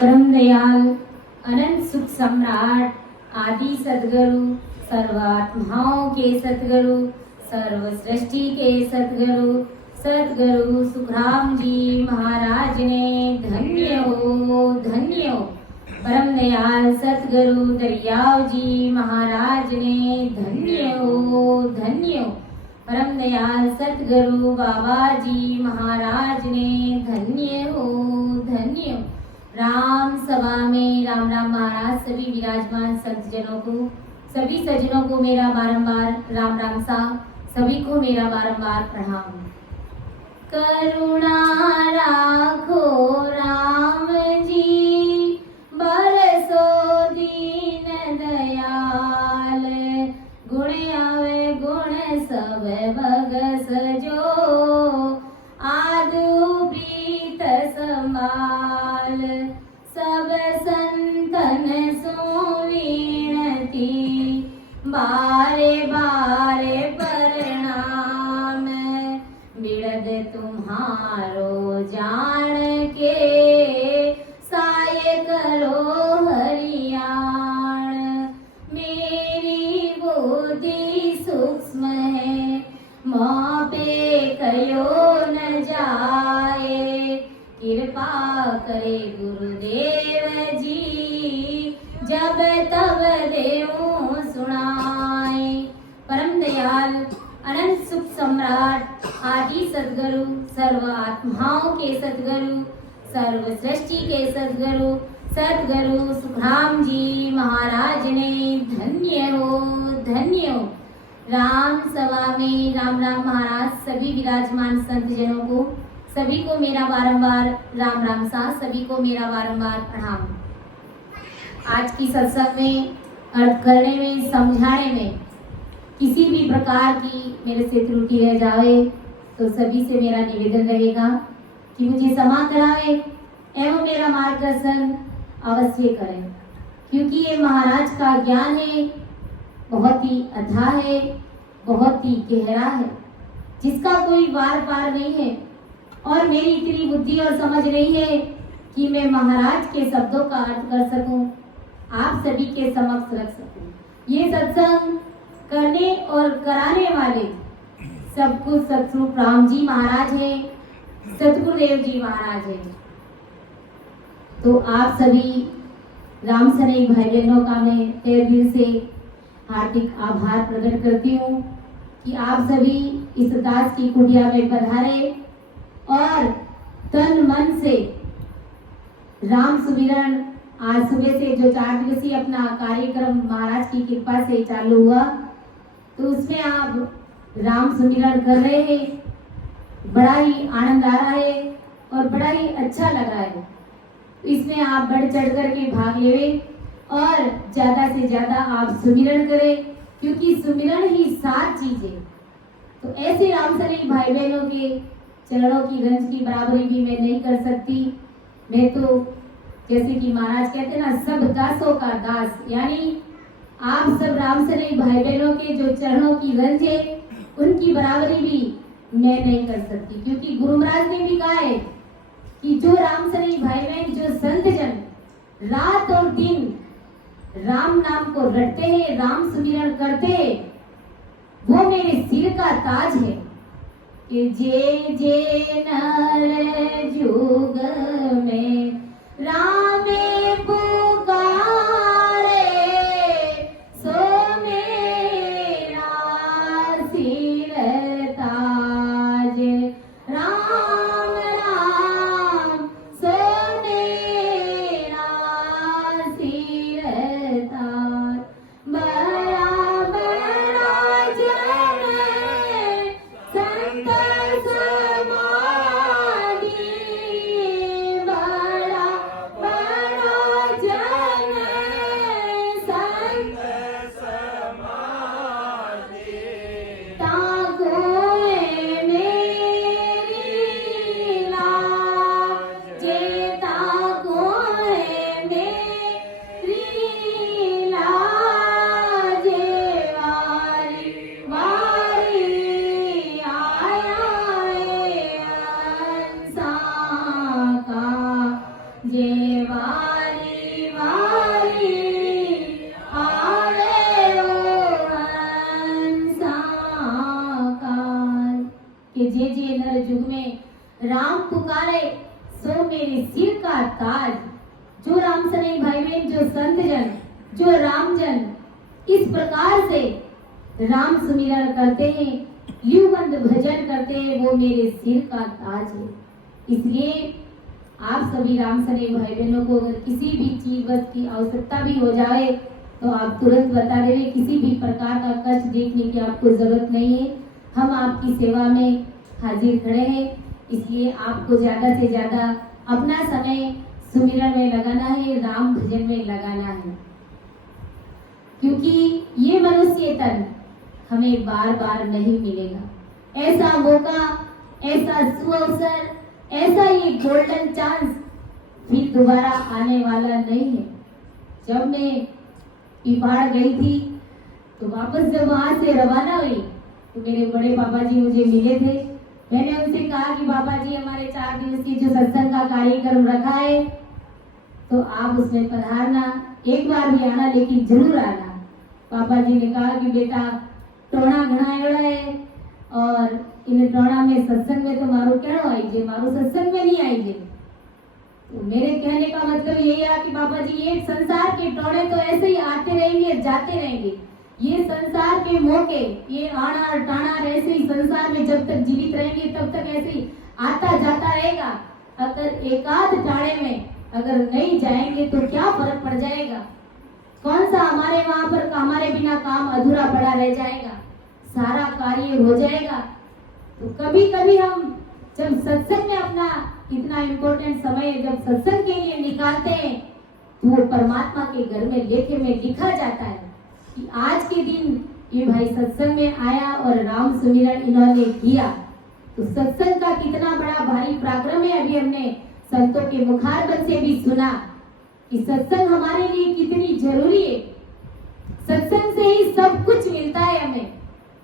परम दयाल अनंत सुख सम्राट आदि सदगुरु सर्वात्माओं के सदगुरु सर्व सृष्टि के सदगुरु सदगुरु सुखराम जी महाराज ने धन्य हो। परम दयाल सतगुरु दरियाव जी महाराज ने धन्य हो। परम दयाल सतगुरु बाबा जी महाराज ने धन्य हो। राम सभा में राम राम महाराज सभी विराजमान संत जनों को, सभी सज्जनों को मेरा बारंबार राम राम सा, सभी को मेरा बारंबार प्रणाम। करुणा राखो राम जी बरसो दीन दयाल, गुण आवे गुण सब बगस जो आदु प्रीत संभाल, सब संतन सुविनती बारे बारे प्रणाम, बिरद तुम्हारो जान के साय करो हरियाण, मेरी बुद्धि सूक्ष्म है माँ पे कयो न जाए, कृपा करे गुरुदेव जी जब तब देऊं सुनाए। परम दयाल अनंत सुख सम्राट आदि सदगुरु सर्व आत्माओं के सदगुरु सर्व सृष्टि के सदगुरु सदगुरु सुखराम जी महाराज ने धन्य हो। राम सभा में राम राम महाराज सभी विराजमान संत जनों को, सभी को मेरा बारंबार राम राम सा, सभी को मेरा बारंबार प्रणाम। आज की सत्संग में अर्थ करने में, समझाने में किसी भी प्रकार की मेरे से त्रुटि रह जाए तो सभी से मेरा निवेदन रहेगा कि मुझे क्षमा करावे एवं मेरा मार्गदर्शन अवश्य करें, क्योंकि ये महाराज का ज्ञान है, बहुत ही अथाह है, बहुत ही गहरा है, जिसका कोई वार पार नहीं है। और मेरी इतनी बुद्धि और समझ नहीं है कि मैं महाराज के शब्दों का अर्थ कर सकूं, आप सभी के समक्ष रख सकूं। ये सत्संग करने और कराने वाले सब कुछ सतस्वरूप राम जी महाराज हैं, सतगुरुदेव जी महाराज हैं। तो आप सभी राम सनेक भाई बहनों का मैं तहे दिल से हार्दिक आभार प्रकट करती हूँ कि आप सभी इस दास की कुटिया में पधारे और तन मन से राम सुमिरन आज सुबह से जो 4 दिवसीय अपना कार्यक्रम महाराज की कृपा से चालू हुआ, तो उसमें आप राम सुमिरन कर रहे हैं। बड़ा ही आनंद आ रहा है और बड़ा ही अच्छा लग रहा है। इसमें आप बढ़ चढ़ कर के भाग लेवे और ज्यादा से ज्यादा आप सुमिरन करें, क्योंकि सुमिरन ही सात चीजें। तो ऐसे राम सनेक भाई बहनों के चरणों की रंज की बराबरी भी मैं नहीं कर सकती। मैं तो जैसे कि महाराज कहते हैं ना, सब दासों का दास, यानी आप सब राम सनेक भाई बहनों के जो चरणों की रंज है उनकी बराबरी भी मैं नहीं कर सकती, क्योंकि गुरु महाराज ने भी कहा है कि जो राम सनेक भाई बहन, जो संत जन रात और दिन राम नाम को रटते हैं, राम सुमिरन करते हैं, वो मेरे सिर का ताज है। कि जे जे नर जुग में राम पुकारे, सो मेरा सिर ताज, राम राम सो मेरा सिर ताज, बड़ा बड़ा जन संत समाधि, बड़ा कि जे जे नर जुग में राम पुकारे सो मेरे सिर का ताज। जो राम सने भाई बहन, जो संत जन, जो राम जन इस प्रकार से राम सुमिरन करते हैं, लिवबंद भजन करते हैं, वो मेरे सिर का ताज है। इसलिए आप सभी राम सने भाई बहनों को अगर किसी भी चीज वस्तु की आवश्यकता भी हो जाए तो आप तुरंत बता देवे। किसी भी प्रकार का कष्ट देखने की आपको जरूरत नहीं है, हम आपकी सेवा में हाजिर खड़े हैं। इसलिए आपको ज्यादा से ज्यादा अपना समय सुमिरन में लगाना है, राम भजन में लगाना है, क्योंकि ये मनुष्य तन हमें बार बार नहीं मिलेगा। ऐसा मौका, ऐसा सुअवसर, ऐसा ये गोल्डन चांस फिर दोबारा आने वाला नहीं है। जब मैं पिपाड़ गई थी तो वापस जब वहां से रवाना हुई तो मेरे बड़े पापा जी मुझे मिले थे। मैंने उनसे कहा कि पापा जी, हमारे 4 दिवसीय जो सत्संग का कार्यक्रम रखा है तो आप उसमें पधारना, एक बार भी आना, लेकिन जरूर आना। पापा जी ने कहा कि बेटा टोणा घना एड़ा है और इन टोणा में सत्संग में तो मारो केड़ो आई जे, मारो सत्संग में नहीं आई जे। तो मेरे कहने का मतलब यही है कि पापा जी, ये संसार के टोणे तो ऐसे ही आते रहेंगे, जाते रहेंगे। ये संसार के मौके, ये आना टाना ऐसे ही संसार में जब तक जीवित रहेंगे तब तक ऐसे ही आता जाता रहेगा। अगर एकाध टाणे में अगर नहीं जाएंगे तो क्या फर्क पड़ जाएगा? कौन सा हमारे वहां पर हमारे बिना काम अधूरा पड़ा रह जाएगा? सारा कार्य हो जाएगा। तो कभी कभी हम जब सत्संग में अपना इतना इम्पोर्टेंट समय जब सत्संग के लिए निकालते हैं तो वो परमात्मा के घर में लेखे में लिखा जाता है कि आज के दिन ये भाई सत्संग में आया और राम सुमिरन इन्होंने किया। तो सत्संग का कितना बड़ा भारी पराक्रम है। अभी हमने संतों के मुखारबंद से भी सुना कि सत्संग हमारे लिए कितनी जरूरी है। सत्संग से ही सब कुछ मिलता है हमें,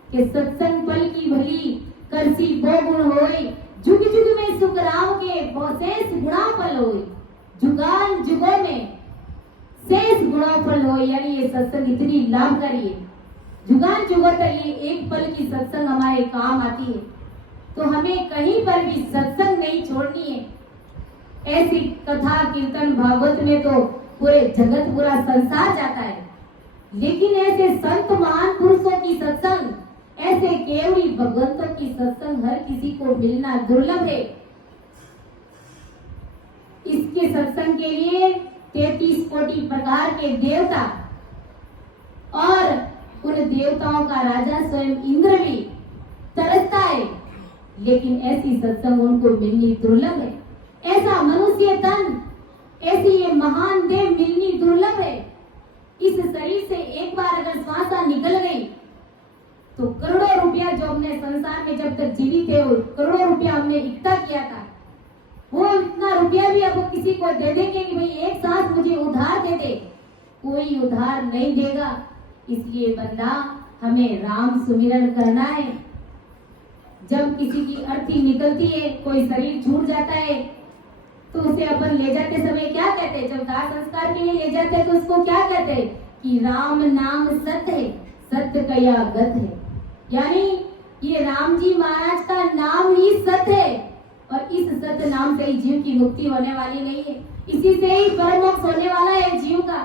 कि सत्संग पल की भली करसी बहुगुण होई, जुग जुग में सुख राम के शेष गुणा फल होई, जुगान जुगों में शेष गुणा फल होई। यानी ये सत्संग इतनी लाभकारी है, जुगान जुगों तक ये एक पल की सत्संग हमारे काम आती है। तो हमें कहीं पर भी सत्संग नहीं छोड़नी है। ऐसी कथा कीर्तन भागवत में तो पूरे जगत पूरा संसार जाता है, लेकिन ऐसे संत महान पुरुषों की सत्संग, ऐसे केवड़ी भगवंतों की सत्संग हर किसी को मिलना दुर्लभ है। इसके सत्संग के लिए 33 कोटि प्रकार के देवता और उन देवताओं का राजा स्वयं इंद्र भी तरसता है, लेकिन ऐसी सत्संग उनको मिलनी दुर्लभ है। ऐसा मनुष्य तन, ऐसी ये महान देव मिलनी दुर्लभ है। इस शरीर से एक बार अगर श्वास निकल गई तो करोड़ों रुपया जो हमने संसार में जब तक जीवित थे करोड़ों रुपया हमने इकट्ठा किया था, वो इतना रुपया भी अब किसी को दे देंगे कि भाई एक सांस मुझे उधार दे दे, कोई उधार नहीं देगा। इसलिए बंदा हमें राम सुमिरन करना है। जब किसी की अर्थी निकलती है, कोई शरीर छूट जाता है तो उसे अपन ले जाते समय क्या कहते हैं? जब दाह संस्कार के लिए ले जाते हैं तो उसको क्या कहते हैं कि राम नाम सत्य है, सत्य कया गत है। यानी ये राम जी महाराज का नाम ही सत्य है और इस सत्य नाम से ही जीव की मुक्ति होने वाली नहीं है, इसी से ही परम मोक्ष होने वाला है जीव का।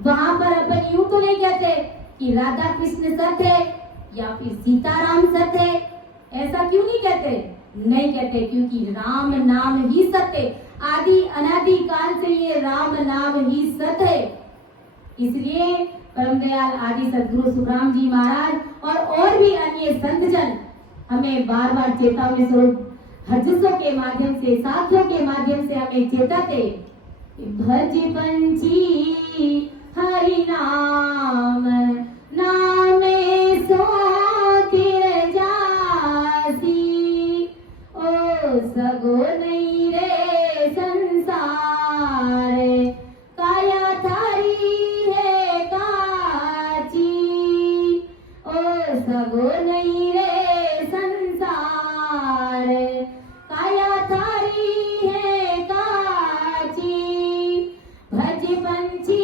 वहां पर अपन यूं तो नहीं कहते कि राधा कृष्ण सत्य है या फिर सीताराम सत्य है, ऐसा क्यों नहीं कहते? नहीं कहते, क्योंकि राम नाम ही सत्य, आदि अनादि काल से ये राम नाम ही सत्य है। इसलिए परम दयाल आदि सदगुरु सुखराम जी महाराज और भी अन्य संत जन हमें बार बार चेतावनी स्वरूप हरजसों के माध्यम से, साथियों के माध्यम से हमें चेताते, भज पंछी हरि नाम नामे सो तिर जासी, ओ सगो नहीं रे संसार, काया थारी है काची, ओ सगो नहीं रे संसार, काया थारी है काची, भज पंछी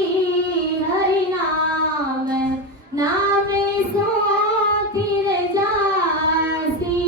हरि नाम नामे सो तिर जासी,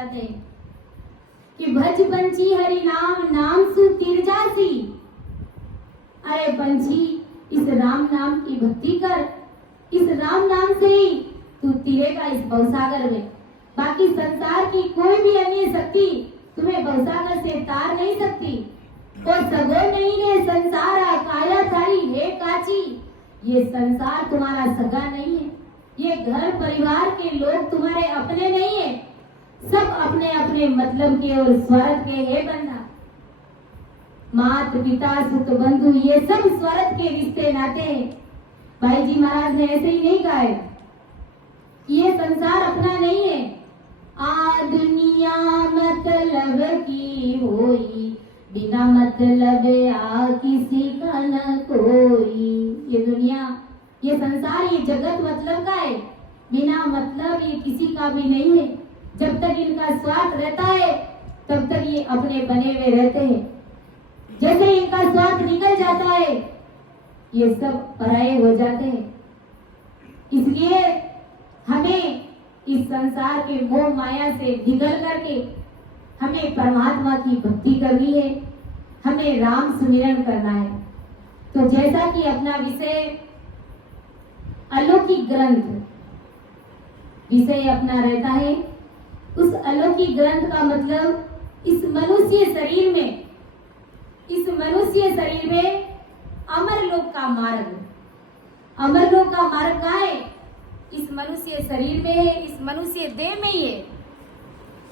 जाते हैं कि भज पंछी हरि नाम नाम सु तिर जासी। अरे पंछी, इस राम नाम की भक्ति कर, इस राम नाम से ही तू तिरेगा इस भवसागर में। बाकी संसार की कोई भी अन्य शक्ति तुम्हें भवसागर से तार नहीं सकती। और सगो नहीं ने संसारा काया थारी हे काची। ये संसार तुम्हारा सगा नहीं है, ये घर परिवार के लोग तुम्हारे अपने नहीं है, सब अपने अपने मतलब के और स्वार्थ के है बंधा। मात पिता सुत बंधु ये सब स्वार्थ के रिश्ते नाते हैं। भाई जी महाराज ने ऐसे ही नहीं कहा है, ये संसार अपना नहीं है। आ दुनिया मतलब की होई, बिना मतलब आ किसी का न कोई। ये दुनिया, ये संसार, ये जगत मतलब का है, बिना मतलब ये किसी का भी नहीं है। जब तक इनका स्वार्थ रहता है तब तक ये अपने बने हुए रहते हैं। जैसे इनका स्वार्थ निकल जाता है ये सब पराये हो जाते हैं। इसलिए हमें इस संसार के मोह माया से निकल करके हमें परमात्मा की भक्ति करनी है, हमें राम सुमिरन करना है। तो जैसा कि अपना विषय अलौकिक ग्रंथ विषय अपना रहता है, उस अलौकिक ग्रंथ का मतलब इस मनुष्य शरीर में अमरलोक का मार्ग, अमरलोक का मार्ग कहाँ है? इस मनुष्य शरीर में है, इस मनुष्य देह में ही है।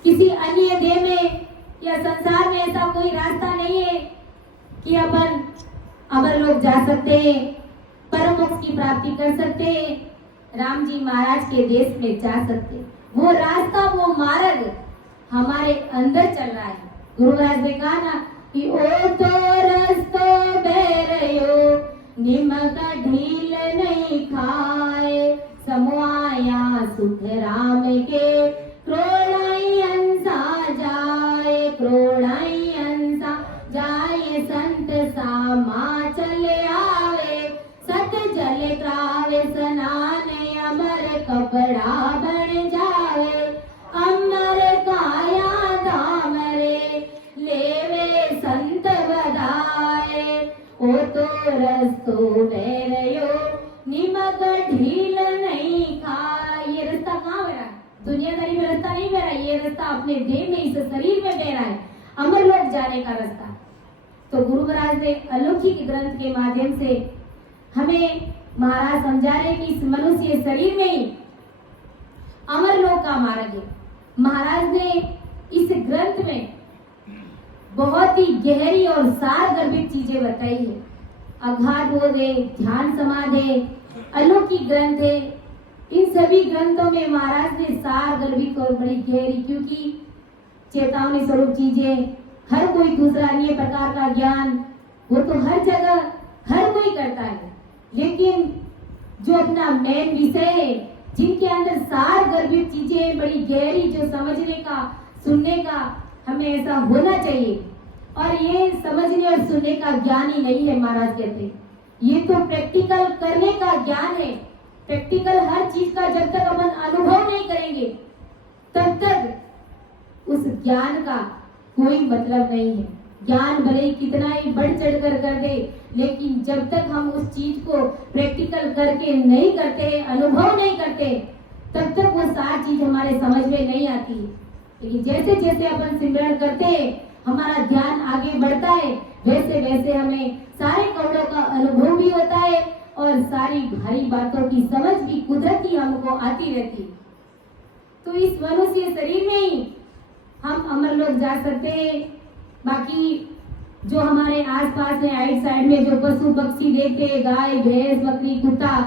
किसी अन्य देह में या संसार में ऐसा कोई रास्ता नहीं है कि अपन अमरलोक जा सकते हैं, परम मोक्ष की प्राप्ति कर सकते हैं, राम जी महाराज के देश में जा सकते हैं। वो रास्ता, वो मार्ग हमारे अंदर चल रहा है। गुरु महाराज ने कहा ना कि ओ तो रस्तो बेरयो निमक ढील नहीं खाए, समवाया सुख राम के क्रोड़ाई अंसा जाए, क्रोड़ाई अंसा जाए संत सामा चले आवे, सत जल त्रावे स्नान अमर कपड़ा बन जावे, अमर काया धाम रे लेवे संत बधाए, ओ तो रस्तो बेरयो निमक ढील नहीं खाए। ये रास्ता कहाँ बह रहा है? दुनियादारी में रास्ता नहीं बह रहा है, ये रास्ता अपने देह में, इस शरीर में बह रहा है, अमरलोक जाने का रास्ता। तो गुरु महाराज ने अलौकिक ग्रंथ के माध्यम से हमें महाराज समझा रहे कि इस मनुष्य शरीर में ही अमरलोक का मार्ग है। महाराज ने इस ग्रंथ में बहुत ही गहरी और सार गर्भित चीजें बताई है। अघात बोध है, ध्यान समाधि, अलौकिक ग्रंथ है। इन सभी ग्रंथों में महाराज ने सार गर्भित और बड़ी गहरी, क्योंकि चेतावनी स्वरूप चीजें, हर कोई दूसरा अन्य प्रकार का ज्ञान वो तो हर जगह हर कोई करता है, लेकिन जो अपना मेन विषय है, जिनके अंदर सार गर्भित चीजें बड़ी गहरी, जो समझने का, सुनने का हमें ऐसा होना चाहिए। और ये समझने और सुनने का ज्ञान ही नहीं है, महाराज कहते ये तो प्रैक्टिकल करने का ज्ञान है। प्रैक्टिकल हर चीज का जब तक अपन अनुभव नहीं करेंगे तब तक उस ज्ञान का कोई मतलब नहीं है। ज्ञान भले ही कितना ही बढ़ चढ़ कर दे, लेकिन जब तक हम उस चीज को प्रैक्टिकल करके नहीं करते, अनुभव नहीं करते, तब तक वो सारी चीज हमारे समझ में नहीं आती। लेकिन जैसे जैसे अपन सिमरन करते हैं, हमारा ध्यान आगे बढ़ता है, वैसे वैसे हमें सारे कौड़ों का अनुभव भी होता है और सारी भारी बातों की समझ भी कुदरती हमको आती रहती। तो इस मनुष्य शरीर में ही हम अमरलोक जा सकते हैं। बाकी जो हमारे आसपास में आइट साइड में जो पशु पक्षी देखते हैं, गाय भैंस बकरी कुत्ता,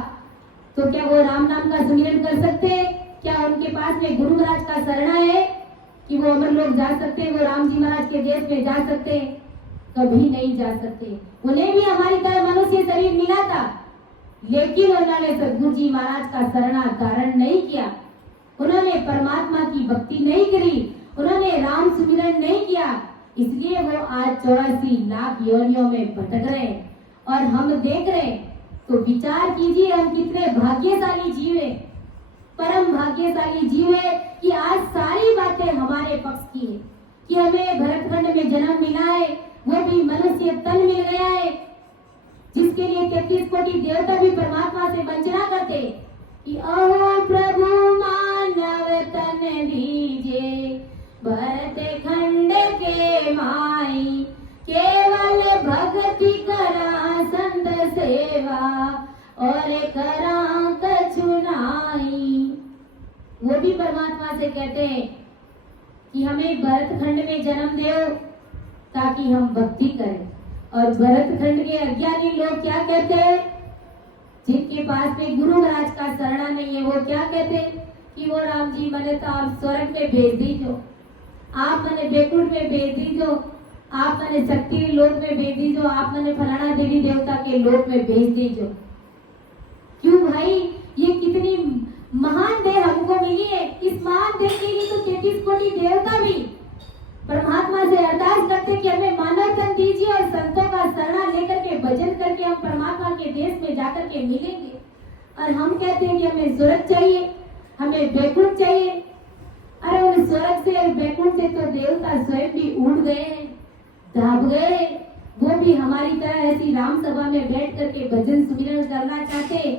तो क्या वो राम नाम का सुमिरन कर सकते हैं? क्या उनके पास में गुरु महाराज का शरणा है कि वो अमरलोक जा सकते हैं, वो राम जी महाराज के देश में जा सकते हैं? कभी नहीं जा सकते। उन्हें भी हमारी तरह मनुष्य शरीर मिला था, लेकिन उन्होंने सदगुरु जी महाराज का शरणा धारण नहीं किया, उन्होंने परमात्मा की भक्ति नहीं करी, उन्होंने राम सुमिरन नहीं किया। इसलिए वो आज 84 लाख योनियों में भटक रहे हैं और हम देख रहे हैं। तो विचार कीजिए, हम कितने भाग्यशाली जीव है, परम भाग्यशाली जीव है कि आज सारी बातें हमारे पक्ष की है कि हमें भरतखंड में जन्म मिला है, वो भी मनुष्य तन मिल गया है, जिसके लिए 33 कोटि देवता भी परमात्मा से वंचना करते कि अहो प्रभु मानव तन दीजिए, भरतखंड के माई केवल भक्ति करा संत सेवा और करा कछु नाई। वो भी परमात्मा से कहते हैं कि हमें भरतखंड में जन्म दो ताकि हम भक्ति करें। और भरतखंड के अज्ञानी लोग क्या कहते हैं, जिनके पास में गुरु महाराज का शरणा नहीं है, वो क्या कहते हैं कि वो राम जी मैंने तो आप स्वर्ग में भेज दीजो, आप मैंने बैकुंठ में भेज दीजो, आप मैंने शक्ति लोक में भेज दीजो, आप मैंने फलाना देवी देवता के लोक में भेज दीजो। क्यों भाई, ये कितनी महान देह हमको मिली है, इस महान देह के लिए तो 33 कोटि देवता भी परमात्मा से अरदास करते कि हमें मानव तन दीजिए और संतों का शरणा लेकर के भजन करके हम परमात्मा के देश में जाकर के मिलेंगे। और हम कहते हैं कि हमें स्वर्ग चाहिए, हमें बैकुंठ चाहिए। अरे उन स्वर्ग से और बैकुंठ से तो देवता स्वयं भी उड़ गए हैं, दाब गए। वो भी हमारी तरह ऐसी राम सभा में बैठ करके भजन सुमिरन करना चाहते,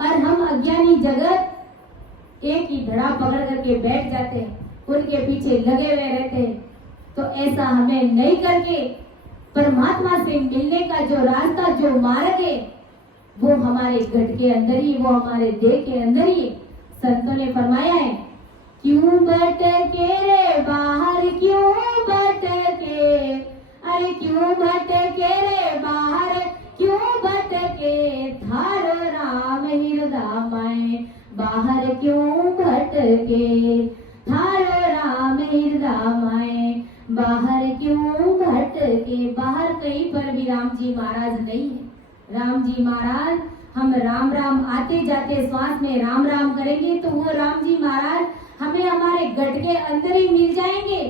और हम अज्ञानी जगत एक ही धड़ा पकड़ करके बैठ जाते हैं, उनके पीछे लगे हुए रहते हैं। तो ऐसा हमें नहीं करके परमात्मा से मिलने का जो रास्ता, जो मार्ग है, वो हमारे घट के अंदर ही, वो हमारे देह के अंदर ही। संतों ने फरमाया है, क्यों भटके रे बाहर, क्यों भटके, अरे क्यों भटके रे बाहर, क्यों भटके, थारो राम हृदय में बाहर क्यों भटके, थारो राम हृदय में बाहर क्यों भटके। बाहर कहीं पर भी राम जी महाराज नहीं है। राम जी महाराज, हम राम राम आते जाते श्वास में राम राम करेंगे तो वो राम जी महाराज हमें हमारे गट के अंदर ही मिल जाएंगे।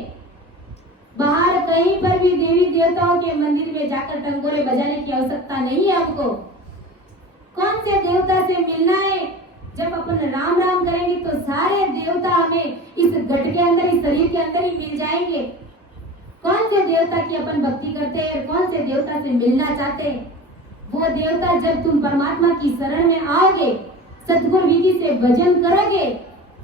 बाहर कहीं पर भी देवी देवताओं के मंदिर में जाकर टंगोरे बजाने की आवश्यकता नहीं है हमको। कौन से देवता से मिलना है? जब अपन राम राम करेंगे तो सारे देवता हमें इस गट के अंदर, इस शरीर के अंदर ही मिल जाएंगे। कौन से देवता की अपन भक्ति करते हैं, कौन से देवता से मिलना चाहते हैं? वो देवता जब तुम परमात्मा की शरण में आओगे, सतगुरु विधि से भजन करोगे,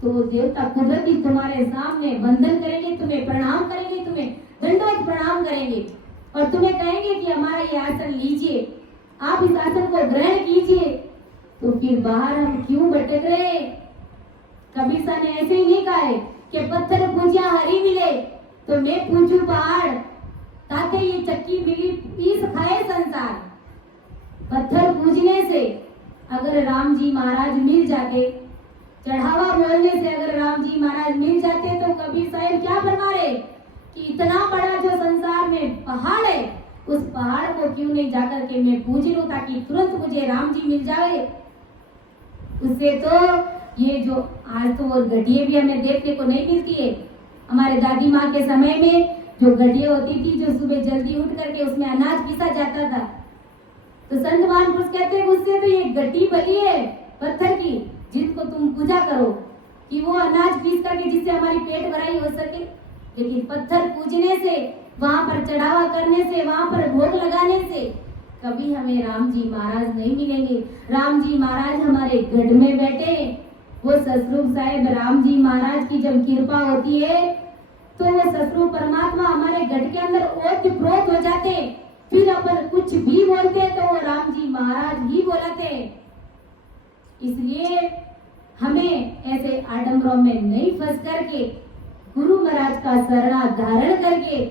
तो वो देवता कुदरती तुम्हारे सामने वंदन करेंगे, तुम्हें प्रणाम करेंगे, तुम्हें दंडवत प्रणाम करेंगे और तुम्हें कहेंगे कि हमारा ये आसन लीजिए, आप इस आसन को ग्रहण कीजिए। तो फिर बाहर हम क्यों भटक रहे? कबीर साहब ने ऐसे ही नहीं कहा है कि पत्थर पूजिया हरी मिले तो मैं पूजू पहाड़, ताते ये चक्की मिली पीस खाए संसार। पत्थर पूजने से अगर राम जी महाराज मिल जाते, चढ़ावा बोलने से अगर राम जी महाराज मिल जाते, तो कबीर साहब क्या फरमा रहे कि इतना बड़ा जो संसार में पहाड़ है, उस पहाड़ को क्यों नहीं जाकर के मैं पूज लूं ताकि तुरंत मुझे राम जी मिल जाए। उससे तो ये जो आज तो और घटिया भी हमें देखने को नहीं मिलती है। हमारे दादी माँ के समय में जो घटिया होती थी, जो सुबह जल्दी उठ करके उसमें अनाज पीसा जाता था, तो संत महापुरुष कहते हैं उससे तो ये गड्डी बनी है पत्थर की, जिसको तुम पूजा करो कि वो अनाज पीस करके जिससे हमारी पेट भराई हो सके। लेकिन पत्थर पूजने से, वहां पर चढ़ावा करने से, वहां पर भोग लगाने से कभी हमें राम जी महाराज नहीं मिलेंगे। राम जी महाराज हमारे गढ़ में बैठे, वो ससुर साहेब राम जी महाराज की जब कृपा होती है तो वो ससुर परमात्मा हमारे गढ़ के अंदर ओतप्रोत हो जाते। फिर अपन कुछ भी बोलते तो वो राम जी महाराज ही बोलते। इसलिए हमें ऐसे आडंबरों में नहीं फंस करके गुरु महाराज का शरणा धारण करके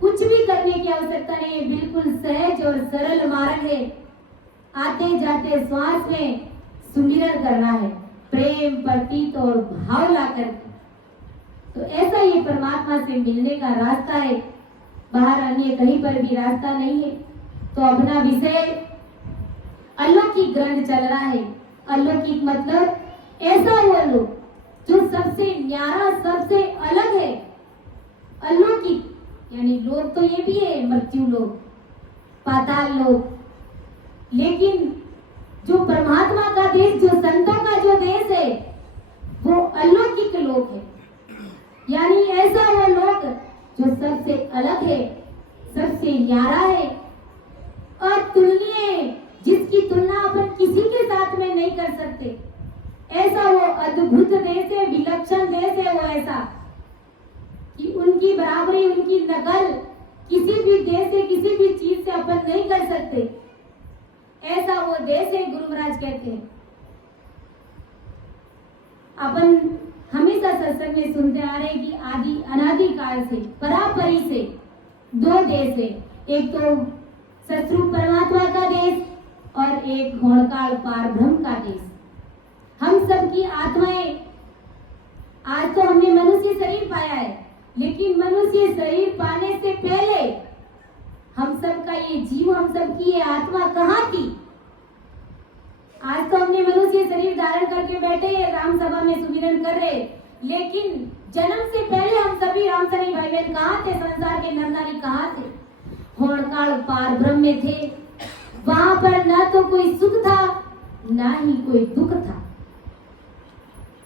कुछ भी करने की आवश्यकता नहीं है। बिल्कुल सहज और सरल मार्ग है। आते जाते श्वास में सुमिरन करना है, प्रेम प्रतीत और भाव लाकर। तो ऐसा ही परमात्मा से मिलने का रास्ता है, बाहर अन्य कहीं पर भी रास्ता नहीं है। तो अपना विषय अलौकिक ग्रंथ चल रहा है। अलौकिक मतलब ऐसा वो लोग जो सबसे न्यारा, सबसे अलग है। अलौकिक यानी लोग तो ये भी है, मृत्यु लोग, पाताल लोग, लेकिन जो परमात्मा का देश, जो संतों का जो देश है, वो अलौकिक लोक है। यानी ऐसा वो सबसे अलग है, सबसे न्यारा है और तुलनीय, जिसकी तुलना अपन किसी के साथ में नहीं कर सकते। ऐसा वो अद्भुत देश है, विलक्षण देश है वो, ऐसा कि उनकी बराबरी, उनकी नकल किसी भी देश से, किसी भी चीज से अपन नहीं कर सकते। ऐसा वो देश है, गुरु महाराज कहते हैं। अपन हमेशा सत्संग में सुनते आ रहे कि आदि अनादि काल से, परापरी से दो देश है, एक तो सतरूप परमात्मा का देश और एक घोड़काल पार ब्रह्म का देश। हम सबकी आत्माएं, आज तो हमने मनुष्य शरीर पाया है, लेकिन मनुष्य शरीर पाने से पहले हम सबका ये जीव, हम सबकी ये आत्मा कहाँ थी? आज तो हमने मनुष्य शरीर धारण करके बैठे हैं, राम सभा में सुमिरन कर रहे, लेकिन जन्म से पहले हम सभी रामसरी भाई बहन कहाँ थे? संसार के नर नारी कहाँ थे? होड़काल पार ब्रह्म में थे। वहां पर ना तो कोई सुख था, ना ही कोई दुख था।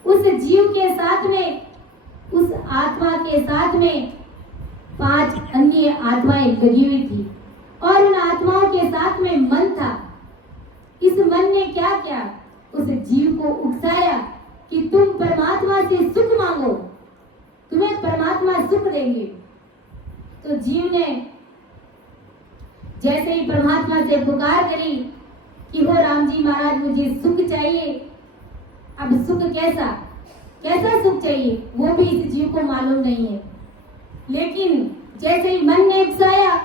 उस जीव के साथ में, उस आत्मा के साथ में 5 अन्य आत्माएं लगी हुई थी और उन आत्माओं के साथ में मन था। इस मन ने क्या किया? उस जीव को उकसाया कि तुम परमात्मा से सुख मांगो, तुम्हें परमात्मा सुख देंगे। तो जीव ने जैसे ही परमात्मा से पुकार करी कि हो राम जी महाराज, मुझे सुख चाहिए। अब सुख कैसा, कैसा सुख चाहिए वो भी इस जीव को मालूम नहीं है। लेकिन जैसे ही मन ने उकसाया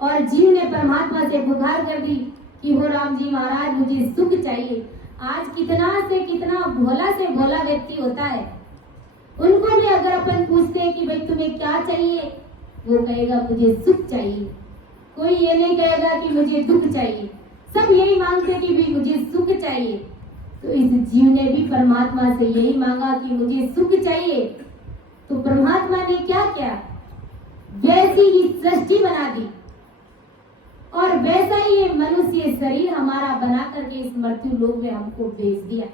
और जीव ने परमात्मा से पुकार कर दी कि हो राम जी महाराज, मुझे सुख चाहिए। आज कितना से कितना भोला से भोला व्यक्ति होता है, उनको भी अगर अपन पूछते हैं कि भाई तुम्हें क्या चाहिए, वो कहेगा मुझे सुख चाहिए। कोई ये नहीं कहेगा कि मुझे दुख चाहिए, सब यही मांगते कि भाई मुझे सुख चाहिए। तो इस जीव ने भी परमात्मा से यही मांगा कि मुझे सुख चाहिए। तो परमात्मा ने क्या किया? वैसी ही सृष्टि बना दी और वैसा ही ये मनुष्य शरीर हमारा बना करके इस मृत्यु लोक में हमको भेज दिया।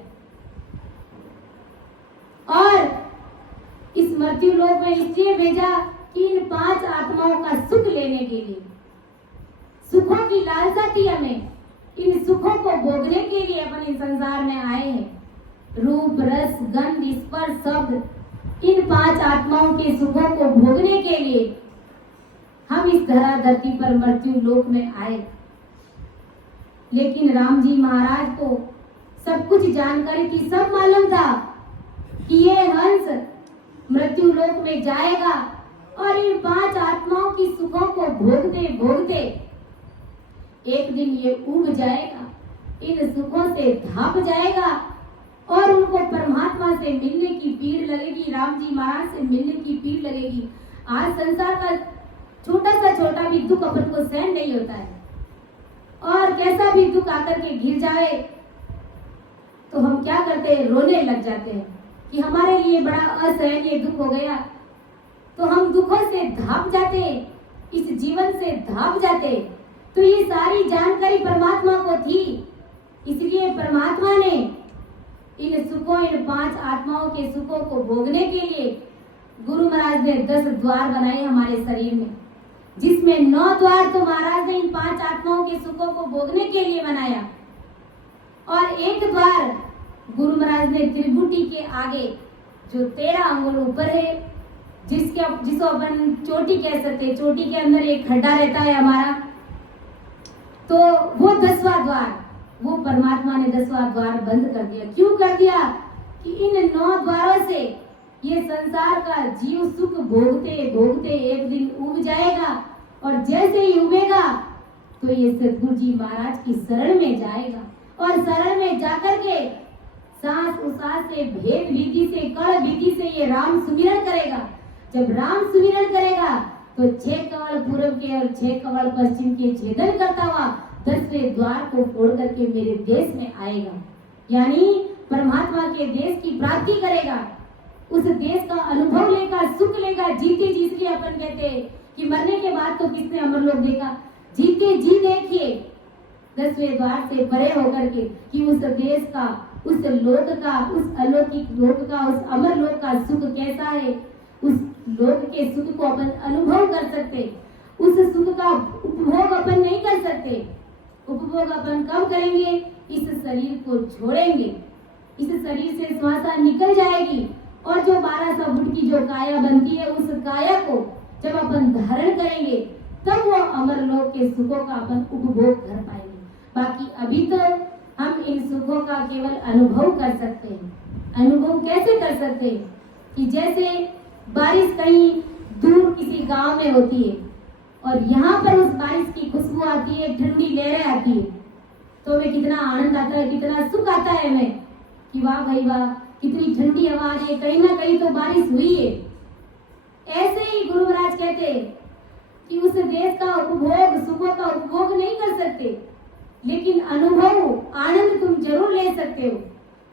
और इस मृत्यु लोक में इसलिए भेजा कि इन 5 आत्माओं का सुख लेने के लिए, सुखों की लालसा थी हमें, इन सुखों को भोगने के लिए अपन इस संसार में आए हैं। रूप, रस, गंध, स्पर्श, शब्द, इन 5 आत्माओं के सुखों को भोगने के लिए हम इस धरा धरती पर मृत्यु लोक में आए। लेकिन राम जी महाराज को सब कुछ जानकारी थी, सब मालूम था कि ये हंस मृत्यु लोक में जाएगा और इन 5 आत्माओं की सुखों को भोगते भोगते एक दिन ये उब जाएगा, इन सुखों से धाप जाएगा और उनको परमात्मा से मिलने की पीड़ लगेगी, राम जी महाराज से मिलने की पीड़ लगेगी। आज संसार का छोटा सा छोटा भी दुख अपन को सहन नहीं होता है, और कैसा भी दुख आकर के घिर जाए तो हम क्या करते हैं? रोने लग जाते हैं कि हमारे लिए बड़ा असहनीय दुख हो गया। तो हम दुखों से धाप जाते, इस जीवन से धाप जाते। तो ये सारी जानकारी परमात्मा को थी, इसलिए परमात्मा ने इन सुखों, इन 5 आत्माओं के सुखों को भोगने के लिए गुरु महाराज ने 10 द्वार बनाए हमारे शरीर में, जिसमें 9 द्वार तो महाराज ने इन 5 आत्माओं के सुखों को भोगने के लिए बनाया और एक द्वार गुरु महाराज ने त्रिभुटी के आगे, जो 13 अंगुल ऊपर है, जिसको अपन चोटी कह सकते हैं, चोटी के अंदर एक खड्डा रहता है हमारा, तो वो 10वां द्वार, वो परमात्मा ने 10वां द्वार बंद कर दिया। क्यों कर दिया? कि इन 9 द्वारों से ये संसार का जीव सुख भोगते भोगते एक दिन उब जाएगा और जैसे ही उबेगा तो ये सतगुरु जी महाराज की शरण में जाएगा और शरण में जाकर के सांस उसास से, भेद विधि से, कड़ विधि से ये राम सुमिरन करेगा। जब राम सुमिरन करेगा तो 6 कमल पूर्व के और 6 कमल पश्चिम के छेदन करता हुआ 10वें द्वार को फोड़ करके मेरे देश में आएगा, यानी परमात्मा के देश की प्राप्ति करेगा। उस देश का अनुभव लेगा, सुख लेगा, जीते जी। इसलिए अपन कहते हैं कि मरने के बाद तो किसने अमर लोक देखा? जीते जी देखिए 10वें द्वार से परे होकर के कि उस देश का, उस लोक का, उस अलौकिक लोक का, उस अमर लोक का सुख कैसा है, उस लोक के सुख को अपन अनुभव कर सकते, उस सुख का उपभोग अपन नहीं कर सकते। उपभोग अपन कब करेंगे? इस शरीर को छोड़ेंगे, इस शरीर से श्वास निकल जाएगी और जो 1200 फुट की जो काया बनती है, उस काया को जब अपन धारण करेंगे तब वो अमर लोक के सुखों का अपन उपभोग कर पाएंगे। बाकी अभी तो हम इन सुखों का केवल अनुभव कर सकते हैं। अनुभव कैसे कर सकते हैं? कि जैसे बारिश कहीं दूर किसी गांव में होती है और यहाँ पर उस बारिश की खुशबू आती है, ठंडी लहरें आती है, तो हमें कितना आनंद आता है, कितना सुख आता है हमें कि वाह भाई वाह, कितनी ठंडी हवा आ रही है, कहीं ना कहीं तो बारिश हुई है। ऐसे ही गुरु महाराज कहते हैं कि उस देश का उपभोग, सुखों का उपभोग नहीं कर सकते, लेकिन अनुभव आनंद तुम जरूर ले सकते हो।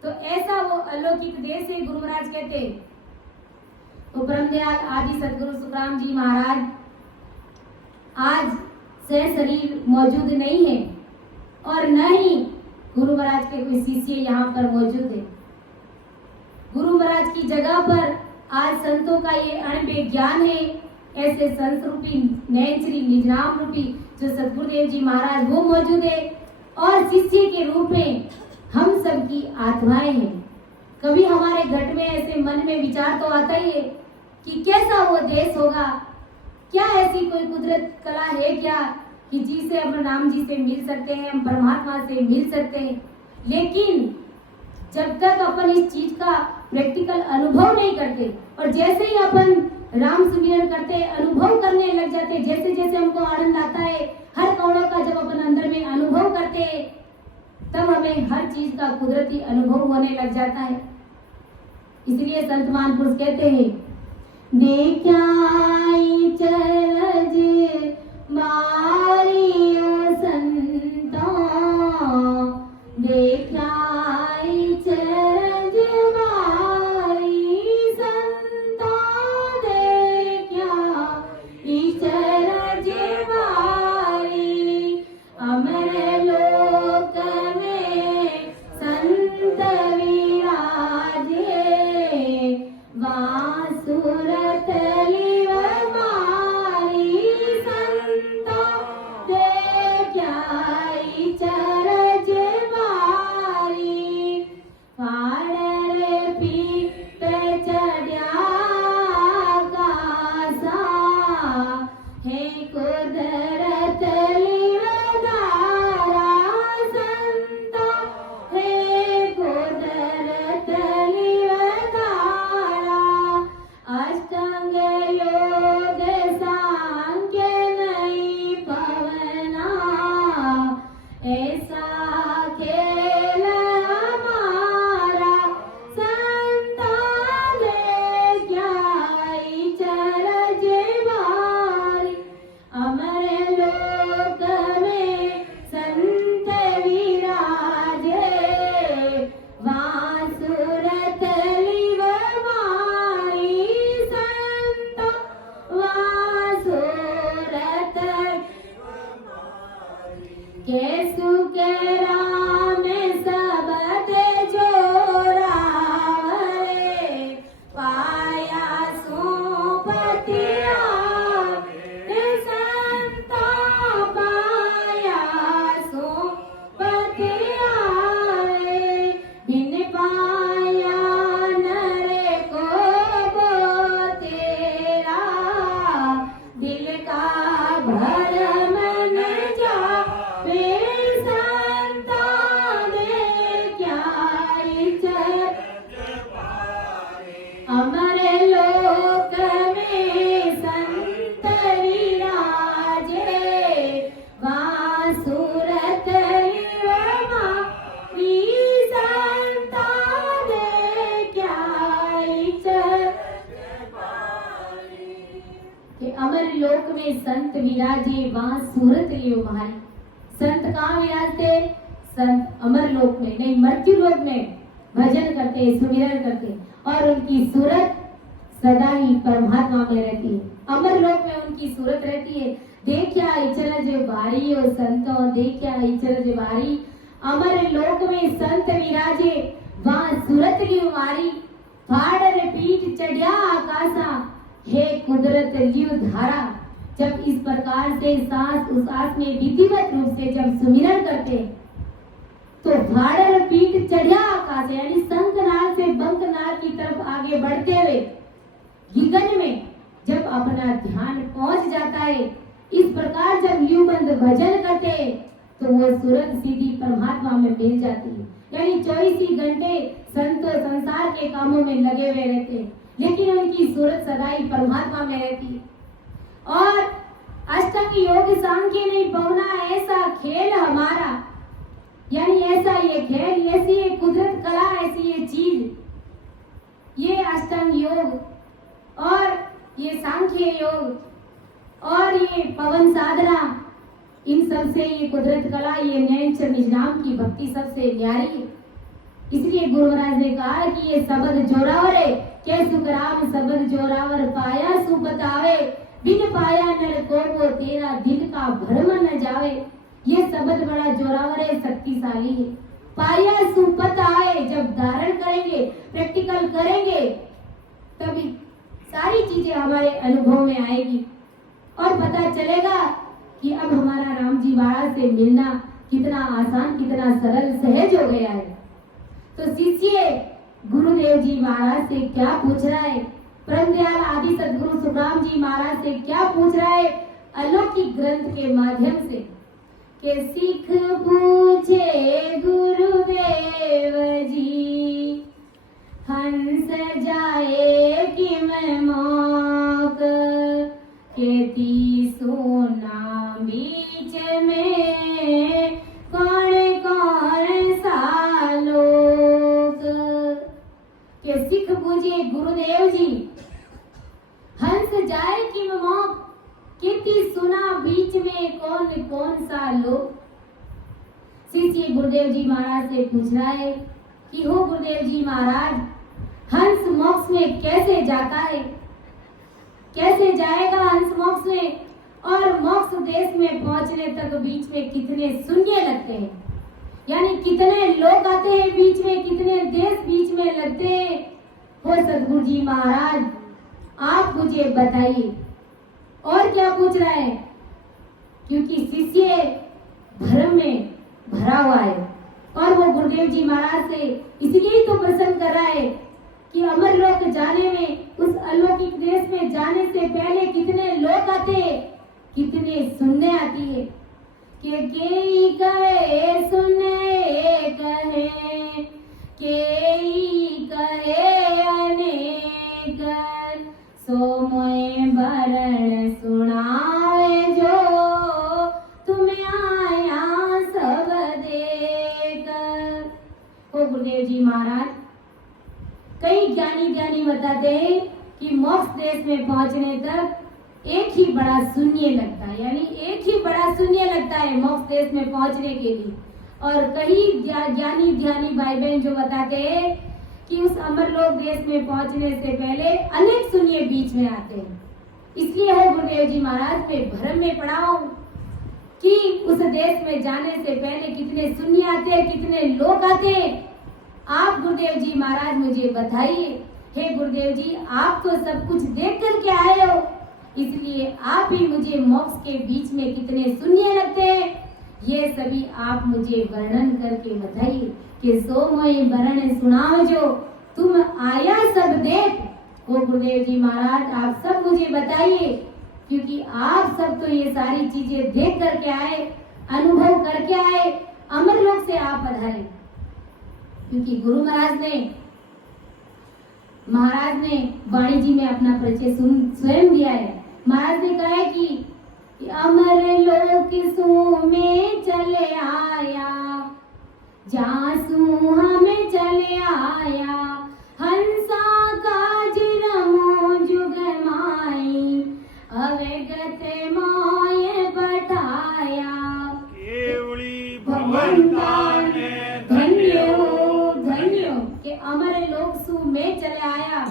तो ऐसा वो अलौकिक देश है, गुरु महाराज कहते हैं। तो ब्रह्मदयाल आदि सदगुरु सुखराम जी महाराज आज से शरीर मौजूद नहीं है और न ही गुरु महाराज के कोई शिष्य यहाँ पर मौजूद है। गुरु महाराज की जगह पर आज संतों का ये अणबे ज्ञान है। ऐसे संत रूपी नयन श्री निजनाम रूपी जो सदगुरुदेव जी महाराज वो मौजूद है और शिष्य के रूप में हम सबकी आत्माएं हैं। कभी हमारे घट में ऐसे मन में विचार तो आता ही है कि कैसा वो देश होगा, क्या ऐसी कोई कुदरत कला है क्या कि जिसे हम राम जी से मिल सकते हैं, हम परमात्मा से मिल सकते हैं। लेकिन जब तक अपन इस चीज का प्रैक्टिकल अनुभव नहीं करते और जैसे ही अपन राम सुमिरन करते, अनुभव करने लग जाते, जैसे जैसे हमको आनंद आता है हर कौड़ों का, जब अपन अंदर में अनुभव करते तब हमें हर चीज का कुदरती अनुभव होने लग जाता है। इसलिए संत महापुरुष कहते हैं, देख्याई चरज मारियो संता, देख्याई चरज मारी संता, देख्याई चरज मारी अमर लोक में संत विराजे, वासुरत लिव मारी संता, देख्याई चरज मारी फाड़र पीठ चढ़्या कासा, है कुदरत लिव दारा संता, है कुदरत लिव दारा, अष्टांग योग सांख्य नहीं पवना, ऐसा खेल हमारा संता, देख्याई चरज मारी अमर लोक में संत विराजे, वासुरत लिव मारी संता, वासुरत कैसु के राम सबद जोरावरे, पाया सोपतिया संता, पाया सोपतिया बिन पाया नर को तेरा, दिल का भरम न जावे संता, देख्याई चरज अमर लोक में संत विराजे, वासुरत लिव मारी संता, देख्याई चरज मारी। कि अमर लोक में संत विराजे, वहां सूरत लियो मारी। संत कहाँ विराजते? संत अमर लोक में नहीं, मृत्यु लोक में भजन करते, सुमिरन करते और उनकी सूरत सदा ही परमात्मा में रहती है। अमर लोक में उनकी सूरत रहती है। देखिया इचरज बारी ओ संतो, देखिया इचरज बारी अमर लोक में संत विराजे, वहां सूरत लियो मारी, फाड़र पीठ चढ़िया आकाशा, हे कुदरत लियो धारा, जब इस प्रकार से सांस उसास में विधिवत रूप से जब सुमिरन करते तो भाड़र पीठ चढ़ा आकाश यानी शंखनाद से बंकनाद की तरफ आगे बढ़ते हुए गगन में जब अपना ध्यान पहुंच जाता है, इस प्रकार जब यूबंद भजन करते तो वो सूरत सीधी परमात्मा में मिल जाती है। यानी 24 ही घंटे संतो संसार के कामों में लगे हुए रहते हैं, लेकिन उनकी सूरत सदाई परमात्मा में रहती है। और अष्टांग योग सांख्य नहीं पवना ऐसा खेल हमारा, यानी ऐसा ये खेल, ऐसी ये कुदरत कला, ऐसी ये चीज, ये अष्टांग योग और ये सांख्य योग और ये पवन साधना, इन सब से ये कुदरत कला, ये नैन निज नाम की भक्ति सबसे न्यारी है। इसलिए गुरु महाराज ने कहा कि ये शब्द जोरावर है, के सुखराम शब्द जोरावर पाया सुबतावे, बिन पाया नर को वो तेरा दिल का भ्रम न जावे। ये शब्द बड़ा जोरावर है, शक्तिशाली है। पाया सुपत आए, जब धारण करेंगे, प्रैक्टिकल करेंगे, तभी सारी चीजें हमारे अनुभव में आएगी और पता चलेगा कि अब हमारा राम जी महाराज से मिलना कितना आसान, कितना सरल सहज हो गया है। तो शिष्य गुरुदेव जी महाराज से क्या पूछ रहा है, परम दयाल आदि सदगुरु सुखराम जी महाराज से क्या पूछ रहा है अलौकिक ग्रंथ के माध्यम से, के सिख पूछे गुरुदेव जी, हंस जाए कि मैं मौक, खेती सोना बीच में कौन कौन सा लोग। के सिख पूछे गुरुदेव जी, हंस जाए कि मैं मौक, खेती सुना बीच में कौन कौन सा लोग। शिष्य गुरुदेव जी महाराज से पूछ रहा है कि हो गुरुदेव जी महाराज, हंस मोक्ष में कैसे जाता है, कैसे जाएगा हंस मोक्ष में, और मोक्ष देश में पहुंचने तक बीच में कितने शून्य लगते हैं, यानी कितने लोग आते हैं बीच में, कितने देश बीच में लगते हैं। हो सदगुरु जी महाराज आप मुझे बताइए। और क्या पूछ रहा है, क्योंकि शिष्य भ्रम में भरा हुआ है और वो गुरुदेव जी महाराज से इसलिए तो प्रसन्न कर रहा है कि अमरलोक जाने में, उस अलौकिक देश में जाने से पहले कितने लोग आते हैं, कितने सुनने आती है। के कहे सुने कहे, के कहे अनेक, सो मोए भरण सुनाए जो, तुम्हें आया सब देख। ओ गुरुदेव जी महाराज, कई ज्ञानी बताते हैं कि मोक्ष देश में पहुंचने तक एक ही बड़ा शून्य लगता है, यानी एक ही बड़ा शून्य लगता है मोक्ष देश में पहुंचने के लिए। और कई ज्ञानी भाई बहन जो बताते हैं कि उस अमरलोक देश में पहुंचने से पहले अनेक शून्य बीच में आते हैं। इसलिए है गुरुदेव जी महाराज पे भ्रम में पड़ा हूं कि उस देश में जाने से पहले कितने शून्य आते हैं, कितने लोग आते हैं। आप गुरुदेव जी महाराज मुझे बताइए। हे गुरुदेव जी, आप तो सब कुछ देख करके आए हो, इसलिए आप ही मुझे मोक्ष के बीच में कितने शून्य लगते हैं, ये सभी आप मुझे वर्णन करके बताइए। कि सो मोए वर्ण सुनाओ जो, तुम आया सब देख। वो गुरुदेव जी महाराज आप सब मुझे बताइए, क्योंकि आप सब तो ये सारी चीजें देख करके आए, अनुभव करके आए, अमरलोक से आप पधारे। क्योंकि गुरु महाराज ने वाणी जी में अपना परिचय स्वयं दिया है। महाराज ने कहा है कि अमरलोक सो में चले आया, जासू हमें चले आया, हंसा काज रमो जुग माई, अवगत माय बैठाया। केवली भगवंता ने धन्य हो कि अमर लोक सु में चले आया,